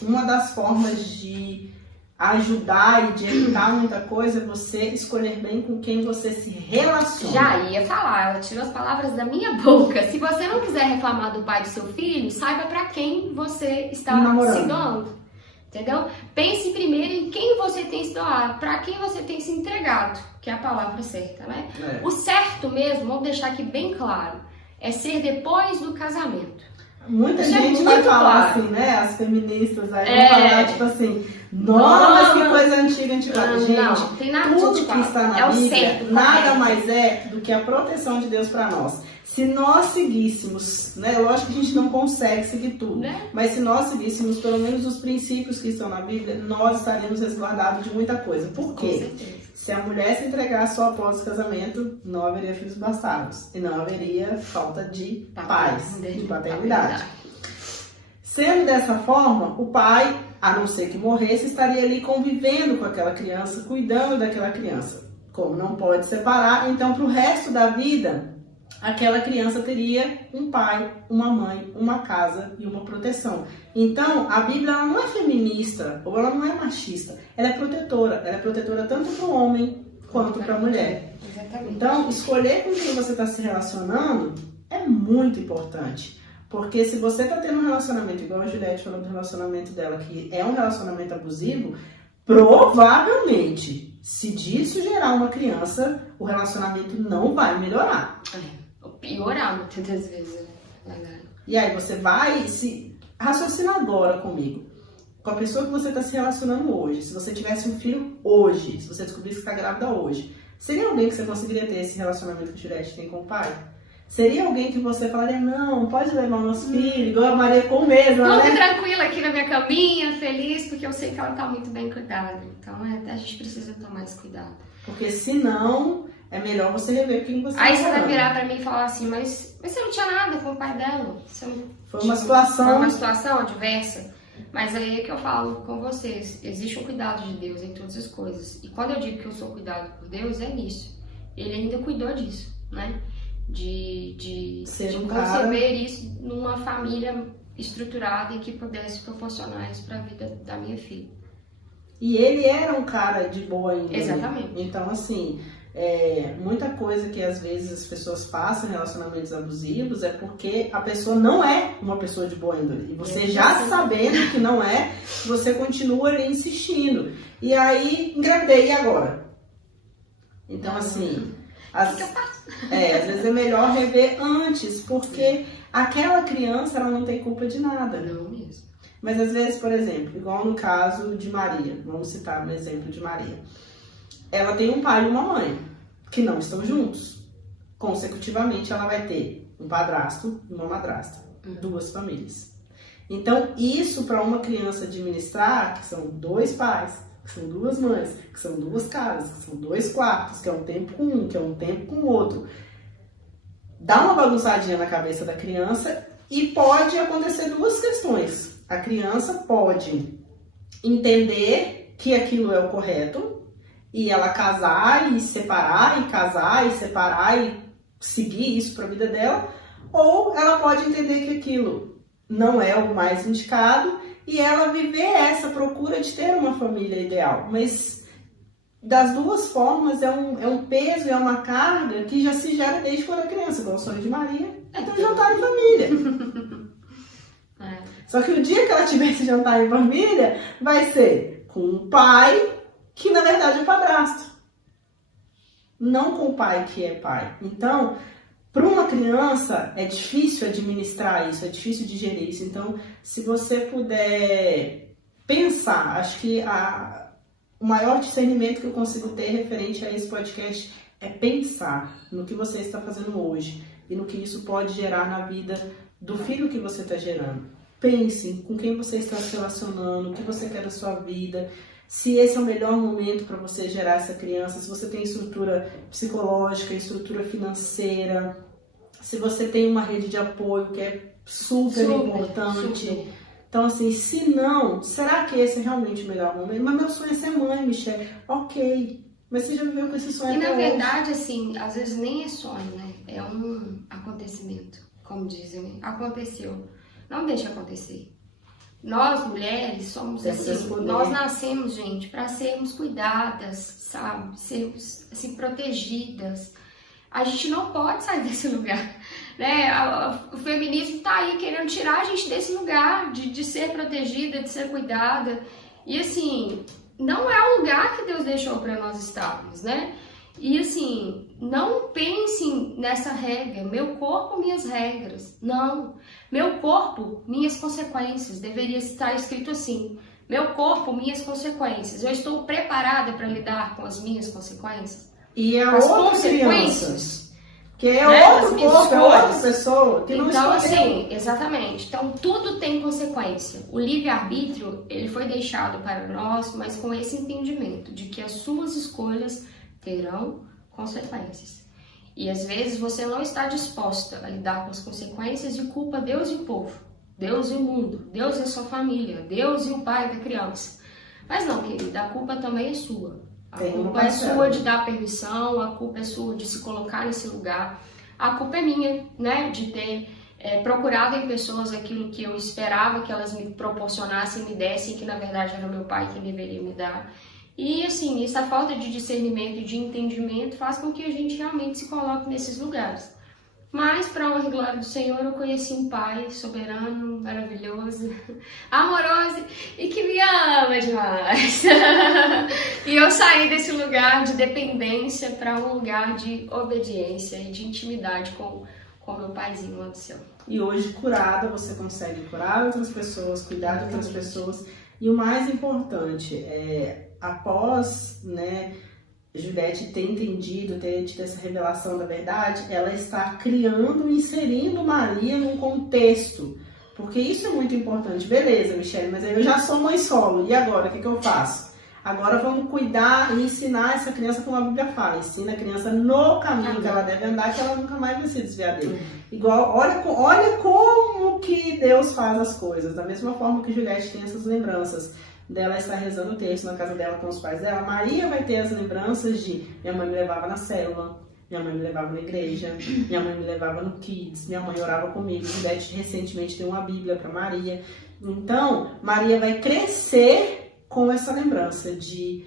uma das formas de ajudar e de evitar muita coisa é você escolher bem com quem você se relaciona. Já ia falar, ela tirou as palavras da minha boca. Se você não quiser reclamar do pai do seu filho, saiba pra quem você está se doando. Entendeu? Pense primeiro em quem você tem se doado, pra quem você tem se entregado, que é a palavra certa, né? O certo mesmo, vamos deixar aqui bem claro, é ser depois do casamento. Muita gente vai falar assim, né? As feministas aí vão falar tipo assim, nossa, que coisa antiga, gente. Não, tem nada tudo que está na Bíblia nada mais é do que a proteção de Deus para nós. Se nós seguíssemos, né? Lógico que a gente não consegue seguir tudo, né? Mas se nós seguíssemos pelo menos os princípios que estão na Bíblia, nós estaríamos resguardados de muita coisa. Por quê? Se a mulher se entregar só após o casamento, não haveria filhos bastardos e não haveria falta de pais, de paternidade. Sendo dessa forma, o pai, a não ser que morresse, estaria ali convivendo com aquela criança, cuidando daquela criança. Como não pode separar, então para o resto da vida, aquela criança teria um pai, uma mãe, uma casa e uma proteção. Então, a Bíblia ela não é feminista ou ela não é machista. Ela é protetora. Ela é protetora tanto para o homem quanto para a mulher. Exatamente. Então, escolher com quem você está se relacionando é muito importante. Porque se você está tendo um relacionamento, igual a Juliette falou do relacionamento dela, que é um relacionamento abusivo, provavelmente, se disso gerar uma criança, o relacionamento não vai melhorar. Ou piorar muitas das vezes, né? E aí você vai se raciocina agora comigo. Com a pessoa que você está se relacionando hoje, se você tivesse um filho hoje, se você descobrisse que está grávida hoje, seria alguém que você conseguiria ter esse relacionamento que o Juliette tem com o pai? Seria alguém que você falaria, não, pode levar o nosso filho, igual a Maria com mesmo, né? Tô tranquila aqui na minha caminha, feliz, porque eu sei que ela está muito bem cuidada. Então a gente precisa tomar esse cuidado. Porque senão, é melhor você rever quem você Aí você vai virar pra mim e falar assim, mas você não tinha nada com o pai dela. Você não... Foi uma situação adversa. Mas aí é que eu falo com vocês, existe um cuidado de Deus em todas as coisas. E quando eu digo que eu sou cuidado por Deus, é nisso. Ele ainda cuidou disso, né? De conceber isso numa família estruturada e que pudesse proporcionar isso para a vida da minha filha. E ele era um cara de boa índole. Exatamente. Então, assim, muita coisa que às vezes as pessoas passam em relacionamentos abusivos é porque a pessoa não é uma pessoa de boa índole. E você já sabendo que não é, você continua ali insistindo. E aí, engravidei, e agora? Então, assim... Às vezes é melhor rever antes, porque aquela criança ela não tem culpa de nada. Não mesmo. Mas às vezes, por exemplo, igual no caso de Maria, vamos citar um exemplo de Maria. Ela tem um pai e uma mãe, que não estão juntos. Consecutivamente, ela vai ter um padrasto e uma madrasta, duas famílias. Então, isso para uma criança administrar, que são dois pais, que são duas mães, que são duas casas, que são dois quartos, que é um tempo com um, que é um tempo com o outro. Dá uma bagunçadinha na cabeça da criança e pode acontecer duas questões. A criança pode entender que aquilo é o correto e ela casar e separar, e casar e separar e seguir isso para a vida dela, ou ela pode entender que aquilo não é o mais indicado e ela viver essa procura de ter uma família ideal. Mas das duas formas é um peso, é uma carga que já se gera desde quando é criança, igual o sonho de Maria, então jantar em família. Só que o dia que ela tiver esse jantar em família, vai ser com um pai que na verdade é padrasto. Não com o pai que é pai. Então, para uma criança é difícil administrar isso, é difícil digerir isso. Então, se você puder pensar, acho que o maior discernimento que eu consigo ter referente a esse podcast é pensar no que você está fazendo hoje e no que isso pode gerar na vida do filho que você está gerando. Pense com quem você está se relacionando, o que você quer da sua vida, se esse é o melhor momento para você gerar essa criança, se você tem estrutura psicológica, estrutura financeira, se você tem uma rede de apoio que é super importante. Então, assim, se não, será que esse é realmente o melhor momento? Mas meu sonho é ser mãe, Michelle. Ok, mas você já viveu com esse sonho E até na hoje? verdade, assim, às vezes nem é sonho, né? É um acontecimento, como dizem, né? Aconteceu. Não deixa acontecer. Nós, mulheres, somos Temos esse assim, poder. nós nascemos, gente, para sermos cuidadas, sabe? Sermos, assim, protegidas. A gente não pode sair desse lugar, né? O feminismo tá aí querendo tirar a gente desse lugar de ser protegida, de ser cuidada. E, assim, não é o lugar que Deus deixou para nós estarmos, né? E, assim, não pensem nessa regra, meu corpo, minhas regras. Não. Meu corpo, minhas consequências. Deveria estar escrito assim. Meu corpo, minhas consequências. Eu estou preparada para lidar com as minhas consequências? E é As outra consequências. criança. Que é Né, das outro minhas corpo, é outra escolhas. pessoa que não Então, escolheu. assim, exatamente. Então, tudo tem consequência. O livre-arbítrio, ele foi deixado para nós, mas com esse entendimento de que as suas escolhas terão consequências. E às vezes você não está disposta a lidar com as consequências e culpa Deus e o povo, Deus e o mundo, Deus e a sua família, Deus e o pai da criança. Mas não, querida, a culpa também é sua. A culpa é sua de dar permissão, a culpa é sua de se colocar nesse lugar. A culpa é minha, né, de ter procurado em pessoas aquilo que eu esperava que elas me proporcionassem, me dessem, que na verdade era meu pai quem deveria me dar. E assim, essa falta de discernimento e de entendimento faz com que a gente realmente se coloque nesses lugares. Mas, para a honra e glória do Senhor, eu conheci um pai soberano, maravilhoso, amoroso e que me ama demais. E eu saí desse lugar de dependência para um lugar de obediência e de intimidade com meu paizinho lá do céu. E hoje, curada, você consegue curar outras pessoas, cuidar de outras pessoas. E o mais importante, após, né, Judete ter entendido, ter tido essa revelação da verdade, ela está criando, inserindo Maria num contexto. Porque isso é muito importante. Beleza, Michelle, mas aí eu já sou mãe solo. E agora, o que eu faço? Agora vamos cuidar e ensinar essa criança como a Bíblia fala. Ensina a criança no caminho que ela deve andar, que ela nunca mais vai se desviar dele. Igual, olha como que Deus faz as coisas. Da mesma forma que Juliette tem essas lembranças dela estar rezando o texto na casa dela com os pais dela, Maria vai ter as lembranças de minha mãe me levava na célula, minha mãe me levava na igreja, minha mãe me levava no Kids, minha mãe orava comigo. Juliette recentemente deu uma Bíblia para Maria. Então, Maria vai crescer com essa lembrança de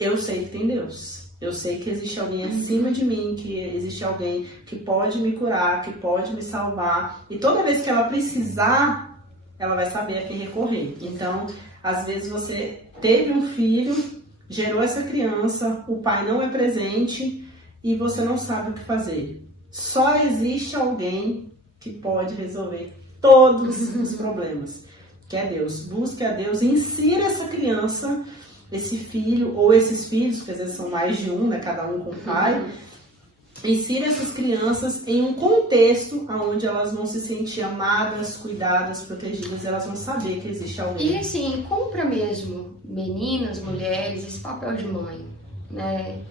eu sei que tem Deus. Eu sei que existe alguém acima de mim, que existe alguém que pode me curar, que pode me salvar. E toda vez que ela precisar, ela vai saber a quem recorrer. Então, às vezes você teve um filho, gerou essa criança, o pai não é presente e você não sabe o que fazer. Só existe alguém que pode resolver todos os problemas, que é Deus. Busque a Deus, insira essa criança, esse filho ou esses filhos, porque às vezes são mais de um, né, cada um com o pai. Insira essas crianças em um contexto onde elas vão se sentir amadas, cuidadas, protegidas, elas vão saber que existe alguém. E assim, cumpra mesmo, meninas, mulheres, esse papel de mãe, né?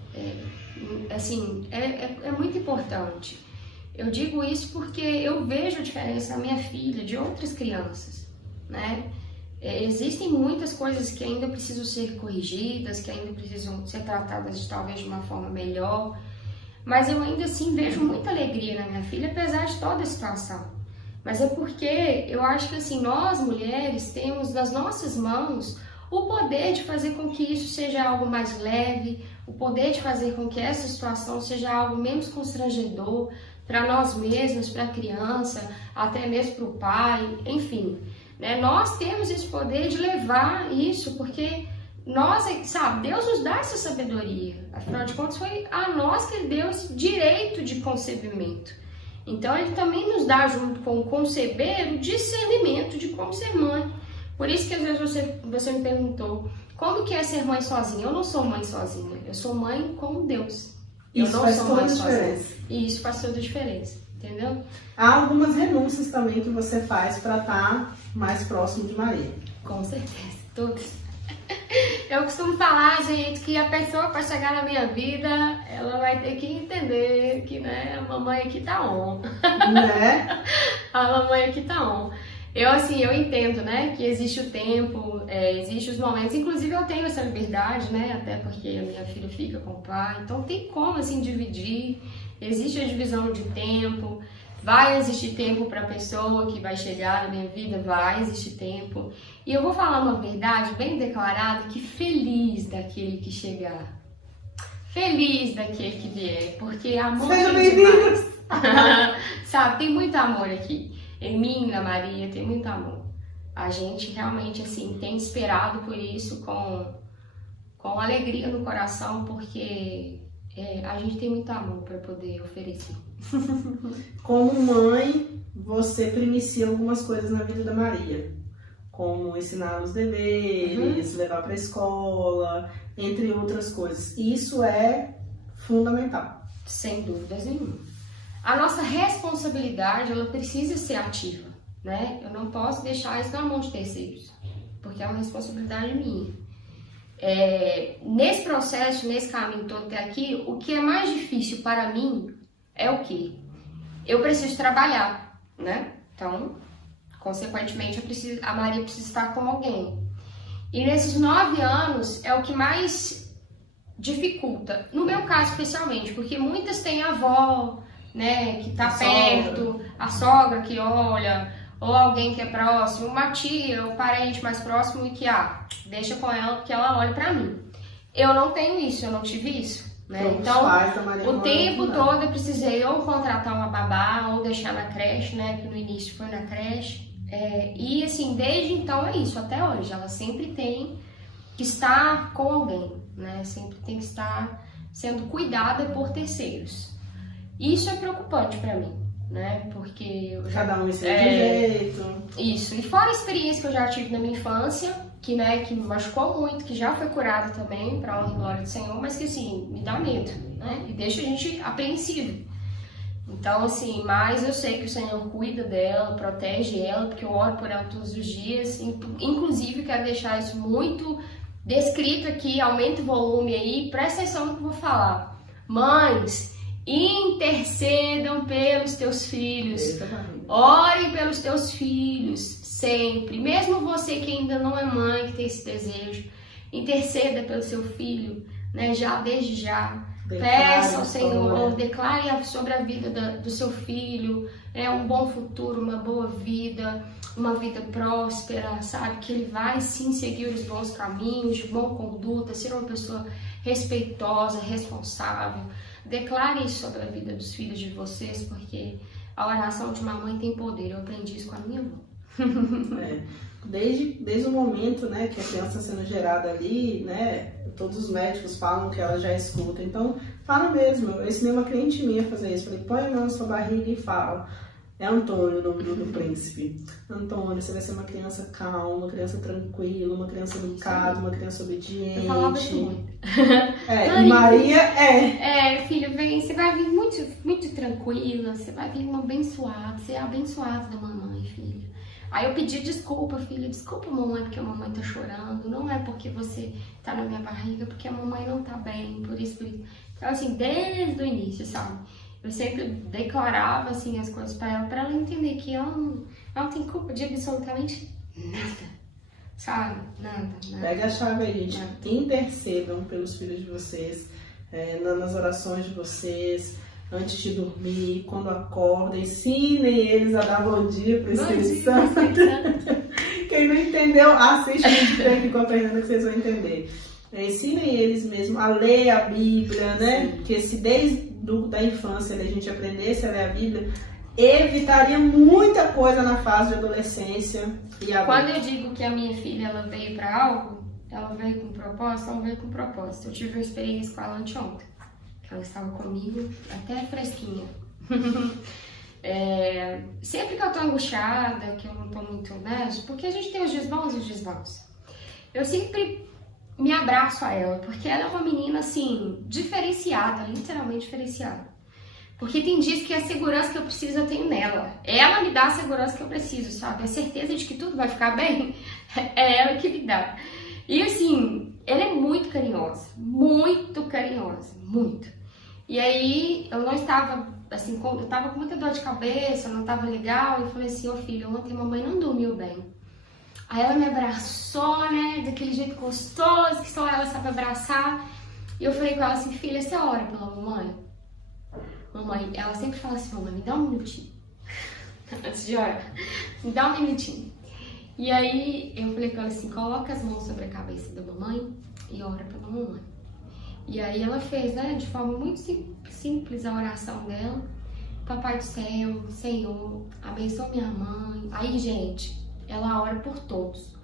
É muito importante. Eu digo isso porque eu vejo a diferença na minha filha de outras crianças, né? Existem muitas coisas que ainda precisam ser corrigidas, que ainda precisam ser tratadas talvez de uma forma melhor. Mas eu ainda assim vejo muita alegria na minha filha, apesar de toda a situação. Mas é porque eu acho que assim, nós mulheres temos nas nossas mãos o poder de fazer com que isso seja algo mais leve, o poder de fazer com que essa situação seja algo menos constrangedor para nós mesmos, para a criança, até mesmo para o pai, enfim. Né? Nós temos esse poder de levar isso, porque nós, sabe, Deus nos dá essa sabedoria. Afinal de contas, foi a nós que Ele deu esse direito de concebimento. Então, Ele também nos dá, junto com o conceber, o discernimento de como ser mãe. Por isso que às vezes você me perguntou, como que é ser mãe sozinha? Eu não sou mãe sozinha, eu sou mãe com Deus. Isso faz toda a diferença. E isso faz toda a diferença, entendeu? Há algumas renúncias também que você faz para estar mais próximo de Maria. Com certeza, todas. Eu costumo falar, gente, que a pessoa para chegar na minha vida, ela vai ter que entender que, né, a mamãe aqui tá on. Né? A mamãe aqui tá on. eu entendo, né, que existe o tempo, existe os momentos, inclusive eu tenho essa liberdade, né, até porque a minha filha fica com o pai, então tem como, assim, dividir, existe a divisão de tempo, vai existir tempo para a pessoa que vai chegar na minha vida, vai existir tempo, e eu vou falar uma verdade bem declarada, que feliz daquele que chegar, feliz daquele que vier, porque amor tem demais, sabe, tem muito amor aqui. Em mim, na Maria, tem muito amor. A gente realmente, assim, tem esperado por isso com alegria no coração, porque a gente tem muito amor para poder oferecer. Como mãe, você primicia algumas coisas na vida da Maria, como ensinar os deveres, levar para a escola, entre outras coisas. Isso é fundamental. Sem dúvidas nenhuma. A nossa responsabilidade, ela precisa ser ativa, né? Eu não posso deixar isso na mão de terceiros, porque é uma responsabilidade minha. Nesse processo, nesse caminho todo até aqui, o que é mais difícil para mim é o quê? Eu preciso trabalhar, né? Então, consequentemente, a Maria precisa estar com alguém. E nesses 9 anos é o que mais dificulta, no meu caso especialmente, porque muitas têm avó, né, que tá perto, a sogra que olha, ou alguém que é próximo, uma tia, ou parente mais próximo e que, deixa com ela porque ela olha pra mim. Eu não tenho isso, eu não tive isso, né? Então, o tempo todo eu precisei ou contratar uma babá, ou deixar na creche, né, que no início foi na creche, e assim, desde então é isso, até hoje, ela sempre tem que estar com alguém, né, sempre tem que estar sendo cuidada por terceiros. Isso é preocupante pra mim, né? Porque cada um ensina de jeito. Isso. E fora a experiência que eu já tive na minha infância, que me machucou muito, que já foi curada também, pra honra e glória do Senhor, mas que assim, me dá medo, né? E deixa a gente apreensivo. Então, assim, mas eu sei que o Senhor cuida dela, protege ela, porque eu oro por ela todos os dias. Inclusive, quero deixar isso muito descrito aqui, aumenta o volume aí, presta atenção no que eu vou falar. Mães, intercedam pelos teus filhos, orem pelos teus filhos, sempre, mesmo você que ainda não é mãe, que tem esse desejo, interceda pelo seu filho, né, desde já, peça ao Senhor, declare sobre a vida do seu filho, um bom futuro, uma boa vida, uma vida próspera, sabe, que ele vai sim seguir os bons caminhos, de boa conduta, ser uma pessoa respeitosa, responsável. Declare isso sobre a vida dos filhos de vocês, porque a oração de uma mãe tem poder. Eu aprendi isso com a minha avó. Desde o momento, né, que a criança está sendo gerada ali, né, todos os médicos falam que ela já escuta. Então, fala mesmo. Eu ensinei uma cliente minha a fazer isso. Falei, põe a mão na sua barriga e fala. É Antônio o nome do príncipe. Antônio, você vai ser uma criança calma, uma criança tranquila, uma criança educada, uma criança obediente. Eu falava isso muito. Maria filho, vem, você vai vir muito, muito tranquila, você vai vir uma abençoada, você é abençoada da mamãe, filho. Aí eu pedi desculpa, filho, desculpa mamãe, porque a mamãe tá chorando, não é porque você tá na minha barriga, porque a mamãe não tá bem, por isso. Então, assim, desde o início, sabe? Eu sempre declarava, assim, as coisas pra ela entender que ela não tem culpa de absolutamente nada, sabe? Nada. Pega a chave aí, gente. Nada. Intercedam pelos filhos de vocês, nas orações de vocês, antes de dormir, quando acordam. Ensinem eles a dar bom dia para o Espírito Santo. Quem não entendeu, assiste o vídeo com a Fernanda que vocês vão entender. Ensinem eles mesmo a ler a Bíblia, né? Sim. Porque se desde da infância a gente aprendesse a ler a Bíblia, evitaria muita coisa na fase de adolescência. Quando eu digo que a minha filha ela veio para algo, ela veio com propósito, ela veio com propósito. Eu tive uma experiência com ela anteontem, que ela estava comigo, até fresquinha. Sempre que eu tô angustiada, que eu não tô muito, né? Porque a gente tem os dias bons e os dias maus. Eu sempre me abraço a ela, porque ela é uma menina, assim, diferenciada, literalmente diferenciada. Porque tem dias que a segurança que eu preciso eu tenho nela. Ela me dá a segurança que eu preciso, sabe? A certeza de que tudo vai ficar bem, é ela que me dá. E assim, ela é muito carinhosa, muito. E aí, eu não estava assim, eu tava com muita dor de cabeça, não tava legal, e falei assim, ô filha, ontem mamãe não dormiu bem. Aí ela me abraçou, né, daquele jeito gostoso, que só ela sabe abraçar. E eu falei com ela assim, filha, você ora pela mamãe? Mamãe, ela sempre fala assim, mamãe, me dá um minutinho. Antes de orar, me dá um minutinho. E aí eu falei com ela assim, coloca as mãos sobre a cabeça da mamãe e ora pela mamãe. E aí ela fez, né, de forma muito simples a oração dela. Papai do céu, Senhor, abençoa minha mãe. Aí, gente, ela ora por todos.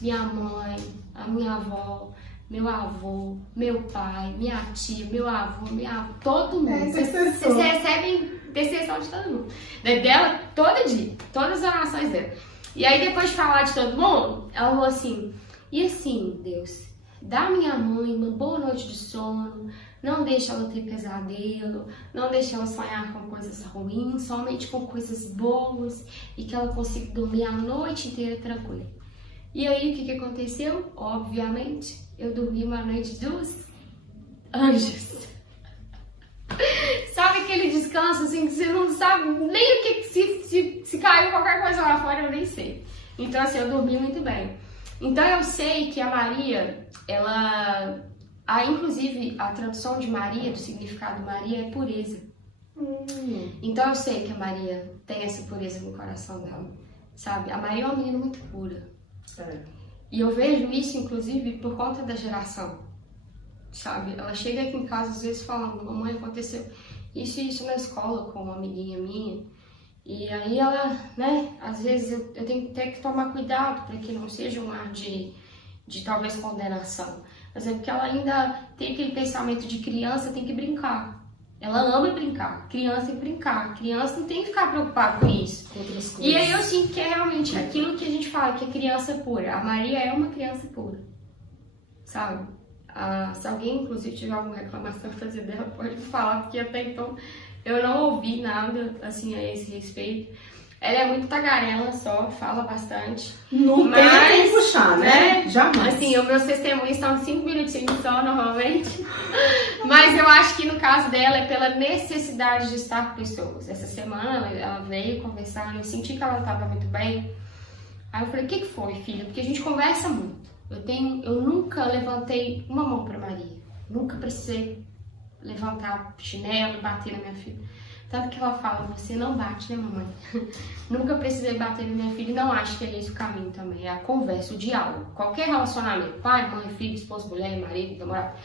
Minha mãe, a minha avó, meu avô, meu pai, minha tia, meu avô, minha avó, todo mundo. Vocês recebem intercessão de todo mundo. Dela, todo dia, todas as orações dela. E aí, depois de falar de todo mundo, ela falou assim, e assim, Deus, dá à minha mãe uma boa noite de sono, não deixa ela ter pesadelo, não deixa ela sonhar com coisas ruins, somente com coisas boas, e que ela consiga dormir a noite inteira tranquila. E aí, o que aconteceu? Obviamente, eu dormi uma noite dos anjos. Sabe aquele descanso assim que você não sabe nem o que se caiu qualquer coisa lá fora, eu nem sei. Então assim, eu dormi muito bem. Então eu sei que a Maria, ela... inclusive a tradução de Maria, do significado de Maria é pureza. Então eu sei que a Maria tem essa pureza no coração dela, sabe? A Maria é uma menina muito pura. E eu vejo isso inclusive por conta da geração. Sabe, ela chega aqui em casa às vezes falando, mamãe, aconteceu isso e isso na escola com uma amiguinha minha. E aí ela, né, às vezes eu tenho que ter que tomar cuidado para que não seja um ar de talvez condenação. Mas é porque ela ainda tem aquele pensamento de criança, tem que brincar. Ela ama brincar, criança tem que brincar, criança não tem que ficar preocupada com isso. E aí eu sinto que é realmente aquilo que a gente fala, que a criança é pura. A Maria é uma criança pura, sabe? Se alguém, inclusive, tiver alguma reclamação a fazer dela, pode falar, porque até então eu não ouvi nada, assim, a esse respeito. Ela é muito tagarela só, fala bastante. Não tem quem puxar, né? Jamais. Assim, os meus testemunhos estão 5 minutinhos só, normalmente. Mas eu acho que no caso dela é pela necessidade de estar com pessoas. Essa semana ela veio conversar, eu senti que ela não estava muito bem. Aí eu falei, o que foi, filha? Porque a gente conversa muito. Eu nunca levantei uma mão para Maria. Nunca precisei levantar chinelo e bater na minha filha. Tanto que ela fala, você não bate, né, mamãe? Nunca precisei bater na minha filha e não acho que é esse o caminho também. É a conversa, o diálogo. Qualquer relacionamento, pai, mãe, filho, esposo, mulher, marido, namorado,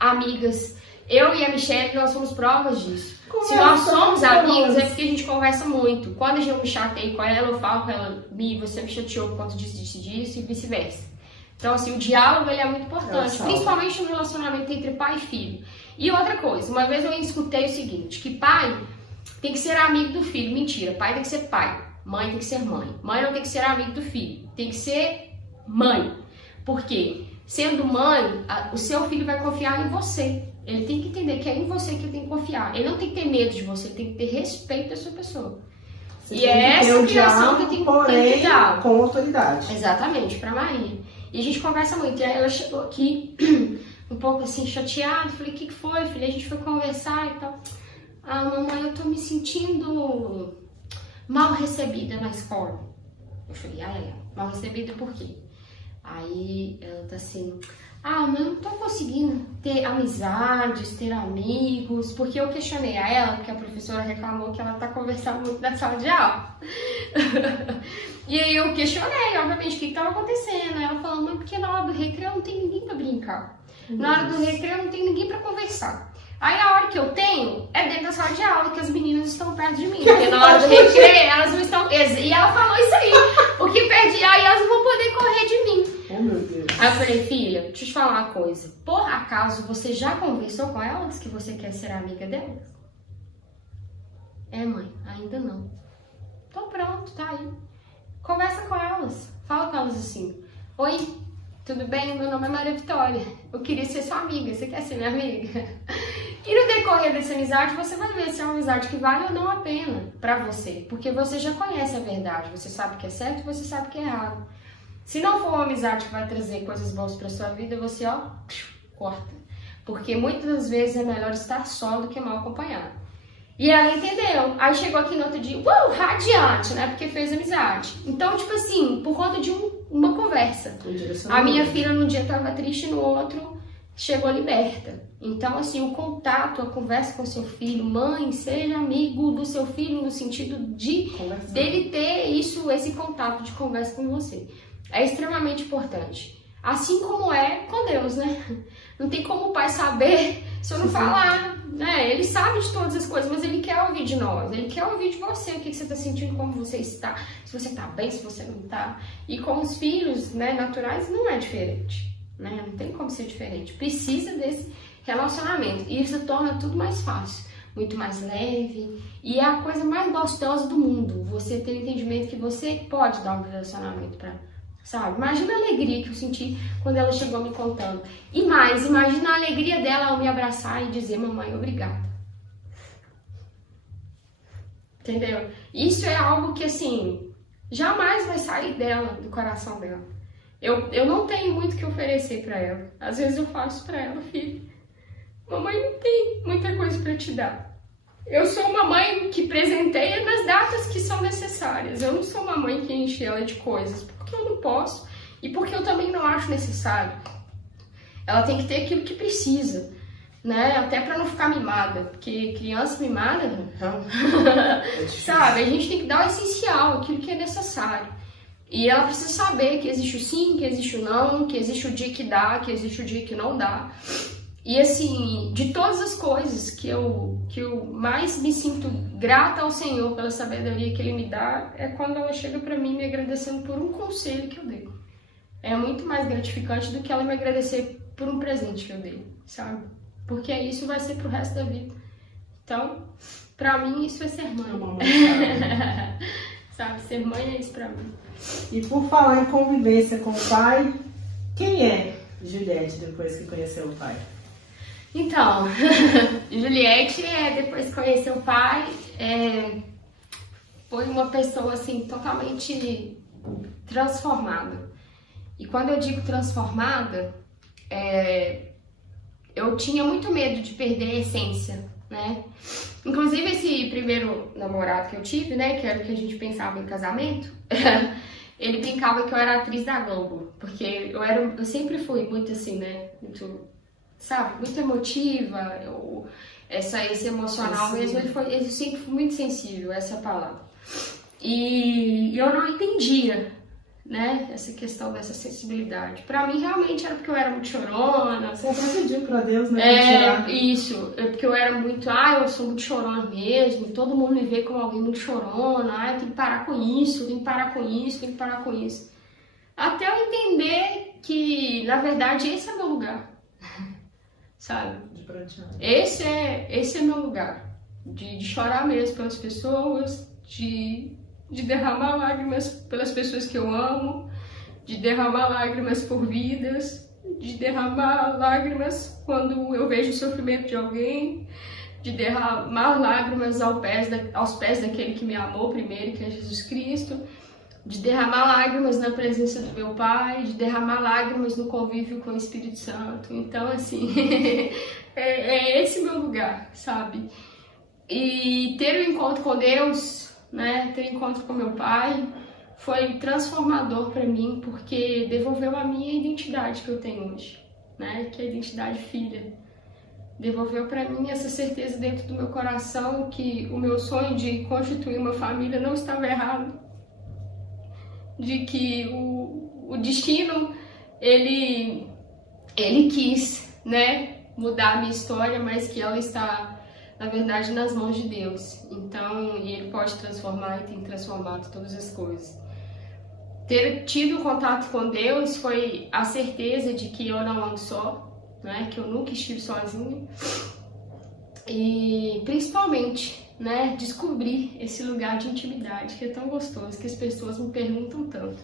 amigas. Eu e a Michelle, nós somos provas disso. Se nós somos amigos, é porque a gente conversa muito. Quando eu me chatei com ela, eu falo com ela, você me chateou por conta disso e vice-versa. Então, assim, o diálogo ele é muito importante, principalmente no relacionamento entre pai e filho. E outra coisa, uma vez eu escutei o seguinte, que pai tem que ser amigo do filho. Mentira, pai tem que ser pai, mãe tem que ser mãe. Mãe não tem que ser amigo do filho, tem que ser mãe. Por quê? Sendo mãe, o seu filho vai confiar em você. Ele tem que entender que é em você que ele tem que confiar. Ele não tem que ter medo de você, ele tem que ter respeito da sua pessoa. Você e é essa criação que tem que dar. Com autoridade. Exatamente, pra Maria. E a gente conversa muito. E aí ela chegou aqui um pouco assim chateada. Falei, o que foi, filha? A gente foi conversar e tal. Ah, mamãe, eu tô me sentindo mal recebida na escola. Eu falei, mal recebida por quê? Aí ela tá assim, mas eu não tô conseguindo ter amizades, ter amigos. Porque eu questionei a ela, porque a professora reclamou que ela tá conversando muito na sala de aula. E aí eu questionei, obviamente, o que estava acontecendo. Ela falou, mãe, porque na hora do recreio não tem ninguém pra brincar. Na hora do recreio não tem ninguém pra conversar. Aí a hora que eu tenho é dentro da sala de aula, que as meninas estão perto de mim. Porque na hora do recreio elas não estão... E ela falou isso aí, porque perdi, aí elas não vão poder correr de mim. Oh, meu Deus. Aí eu falei, filha, deixa eu te falar uma coisa. Por acaso você já conversou com elas que você quer ser amiga delas? Mãe, ainda não. Então pronto, tá aí. Conversa com elas, fala com elas assim, oi, tudo bem? Meu nome é Maria Vitória, eu queria ser sua amiga, você quer ser minha amiga? E no decorrer dessa amizade, você vai ver se é uma amizade que vale ou não a pena pra você, porque você já conhece a verdade, você sabe o que é certo e você sabe o que é errado. Se não for uma amizade que vai trazer coisas boas pra sua vida, você, corta. Porque muitas das vezes é melhor estar só do que mal acompanhado. E ela entendeu. Aí chegou aqui no outro dia, radiante, né? Porque fez amizade. Então, tipo assim, por conta de uma conversa. A minha filha num dia tava triste, no outro chegou liberta. Então, assim, o contato, a conversa com seu filho, mãe, seja amigo do seu filho no sentido de dele ter esse contato de conversa com você. É extremamente importante. Assim como é com Deus, né? Não tem como o pai saber se eu não falar, né? Ele sabe de todas as coisas, mas ele quer ouvir de nós. Ele quer ouvir de você, o que você está sentindo, como você está, se você está bem, se você não está. E com os filhos, né, naturais não é diferente, né? Não tem como ser diferente. Precisa desse relacionamento. E isso torna tudo mais fácil, muito mais leve. E é a coisa mais gostosa do mundo. Você ter o entendimento que você pode dar um relacionamento para, sabe? Imagina a alegria que eu senti quando ela chegou me contando. E mais, imagina a alegria dela ao me abraçar e dizer, mamãe, obrigada. Entendeu? Isso é algo que, assim, jamais vai sair dela, do coração dela. Eu não tenho muito o que oferecer para ela. Às vezes eu falo isso para ela, filha, mamãe não tem muita coisa para te dar. Eu sou uma mãe que presenteia nas datas que são necessárias. Eu não sou uma mãe que enche ela de coisas, porque eu não posso e porque eu também não acho necessário. Ela tem que ter aquilo que precisa, né? Até para não ficar mimada, porque criança mimada, sabe? A gente tem que dar o essencial, aquilo que é necessário. E ela precisa saber que existe o sim, que existe o não, que existe o dia que dá, que existe o dia que não dá. E assim, de todas as coisas que eu mais me sinto grata ao Senhor pela sabedoria que Ele me dá, é quando ela chega pra mim me agradecendo por um conselho que eu dei. É muito mais gratificante do que ela me agradecer por um presente que eu dei, sabe? Porque isso vai ser pro resto da vida. Então, pra mim, isso é ser mãe. Sabe, ser mãe é isso pra mim. E por falar em convivência com o pai, quem é Juliette depois que conheceu o pai? Então, Juliette, depois que conheceu o pai, foi uma pessoa assim totalmente transformada. E quando eu digo transformada, eu tinha muito medo de perder a essência, né? Inclusive esse primeiro namorado que eu tive, né, que era o que a gente pensava em casamento, ele brincava que eu era atriz da Globo, porque eu sempre fui muito assim, né, muito, sabe, muito emotiva, esse emocional mesmo, ele sempre foi muito sensível, essa é a palavra. E eu não entendia, né, essa questão dessa sensibilidade. Pra mim, realmente, era porque eu era muito chorona. Você até pediu pra Deus, né? Isso. É porque eu era muito, eu sou muito chorona mesmo, todo mundo me vê como alguém muito chorona, eu tenho que parar com isso, tenho que parar com isso, tenho que parar com isso. Até eu entender que, na verdade, esse é meu lugar. Sabe? De prantear. Esse é meu lugar. De chorar mesmo pelas pessoas, de derramar lágrimas pelas pessoas que eu amo, de derramar lágrimas por vidas, de derramar lágrimas quando eu vejo o sofrimento de alguém, de derramar lágrimas aos pés daquele que me amou primeiro, que é Jesus Cristo, de derramar lágrimas na presença do meu Pai, de derramar lágrimas no convívio com o Espírito Santo. Então, assim, é esse meu lugar, sabe? E ter um encontro com Deus, né, ter um encontro com meu pai, foi transformador para mim, porque devolveu a minha identidade que eu tenho hoje, né, que é a identidade filha. Devolveu para mim essa certeza dentro do meu coração que o meu sonho de constituir uma família não estava errado, de que o destino, ele quis, né, mudar a minha história, mas que ela está, na verdade, nas mãos de Deus. Então, e Ele pode transformar e tem transformado todas as coisas. Ter tido contato com Deus foi a certeza de que eu não ando só, né? Que eu nunca estive sozinha. E, principalmente, né? Descobrir esse lugar de intimidade que é tão gostoso, que as pessoas me perguntam tanto.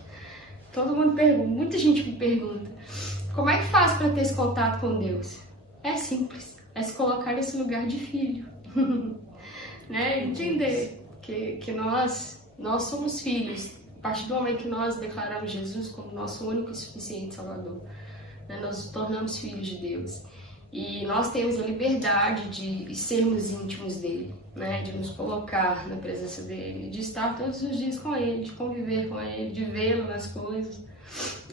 Todo mundo pergunta, muita gente me pergunta, como é que faz para ter esse contato com Deus? É simples. É se colocar nesse lugar de filho, né? Entender que nós somos filhos. A partir do momento que nós declaramos Jesus como nosso único e suficiente Salvador, né? Nós nos tornamos filhos de Deus. E nós temos a liberdade de sermos íntimos dele, né? De nos colocar na presença dele, de estar todos os dias com ele, de conviver com ele, de vê-lo nas coisas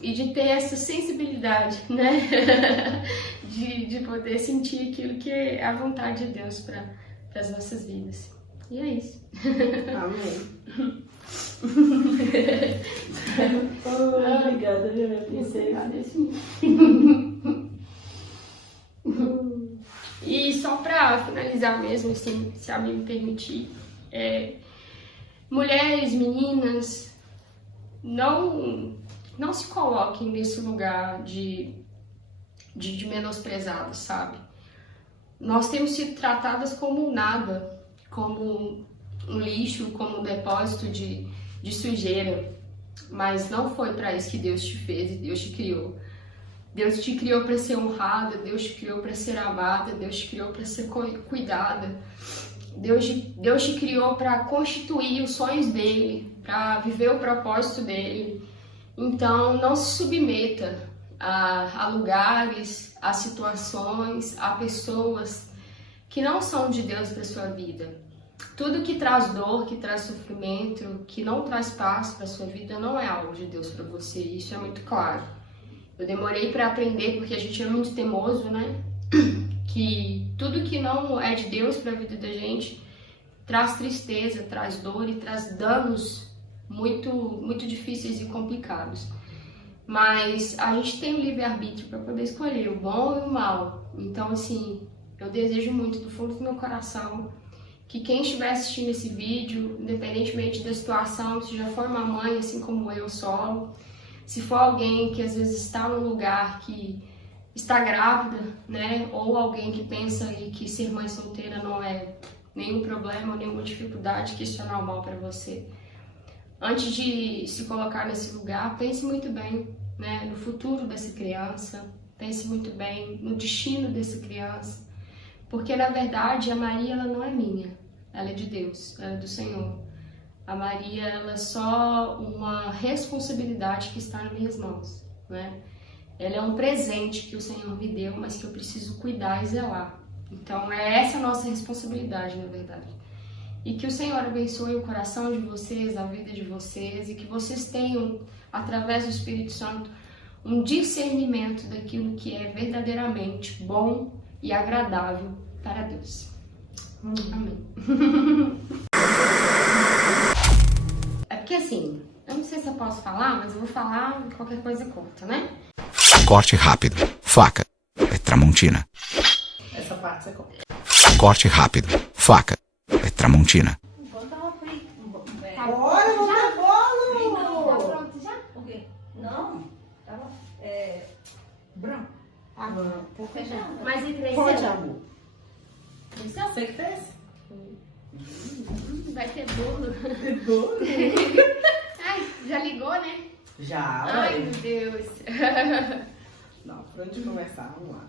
e de ter essa sensibilidade, né? de poder sentir aquilo que é a vontade de Deus para as nossas vidas. E é isso. Amém. Obrigada, minha princesa. E só para finalizar mesmo, assim, se a mim me permitir, mulheres, meninas, não se coloquem nesse lugar de menosprezadas, sabe? Nós temos sido tratadas como nada, como um lixo, como um depósito de sujeira, mas não foi para isso que Deus te fez e Deus te criou. Deus te criou para ser honrada, Deus te criou para ser amada, Deus te criou para ser cuidada. Deus te criou para constituir os sonhos dele, para viver o propósito dele. Então, não se submeta a lugares, a situações, a pessoas que não são de Deus para sua vida. Tudo que traz dor, que traz sofrimento, que não traz paz para sua vida, não é algo de Deus para você. Isso é muito claro. Eu demorei para aprender, porque a gente é muito teimoso, né? Que tudo que não é de Deus para a vida da gente traz tristeza, traz dor e traz danos muito, muito difíceis e complicados. Mas a gente tem o livre-arbítrio para poder escolher o bom e o mal. Então, assim, eu desejo muito do fundo do meu coração que quem estiver assistindo esse vídeo, independentemente da situação, se já for uma mãe, assim como eu solo, se for alguém que às vezes está num lugar que está grávida, né, ou alguém que pensa aí que ser mãe solteira não é nenhum problema, nenhuma dificuldade, que isso é normal para você. Antes de se colocar nesse lugar, pense muito bem, né, no futuro dessa criança, pense muito bem no destino dessa criança, porque na verdade a Maria ela não é minha, ela é de Deus, ela é do Senhor. A Maria ela é só uma responsabilidade que está nas minhas mãos, né? Ela é um presente que o Senhor me deu, mas que eu preciso cuidar e zelar. Então é essa a nossa responsabilidade, na verdade. E que o Senhor abençoe o coração de vocês, a vida de vocês, e que vocês tenham, através do Espírito Santo, um discernimento daquilo que é verdadeiramente bom e agradável para Deus. Amém. É porque assim, eu não sei se eu posso falar, mas eu vou falar, qualquer coisa corta, né? Corte rápido. Faca. É Tramontina. Essa parte você corta. Corte rápido. Faca. É Tramontina. Bora, vamos dar bolo! Tá pronto já? O quê? Não. Tava branco. Ah, vou fechar. Mas e três Pode, céus? amor. Isso é você que fez? Vai ter bolo. Bolo? Ai, já ligou, né? Já, Ai, ué. meu Deus. Não, pra onde começar? Vamos lá.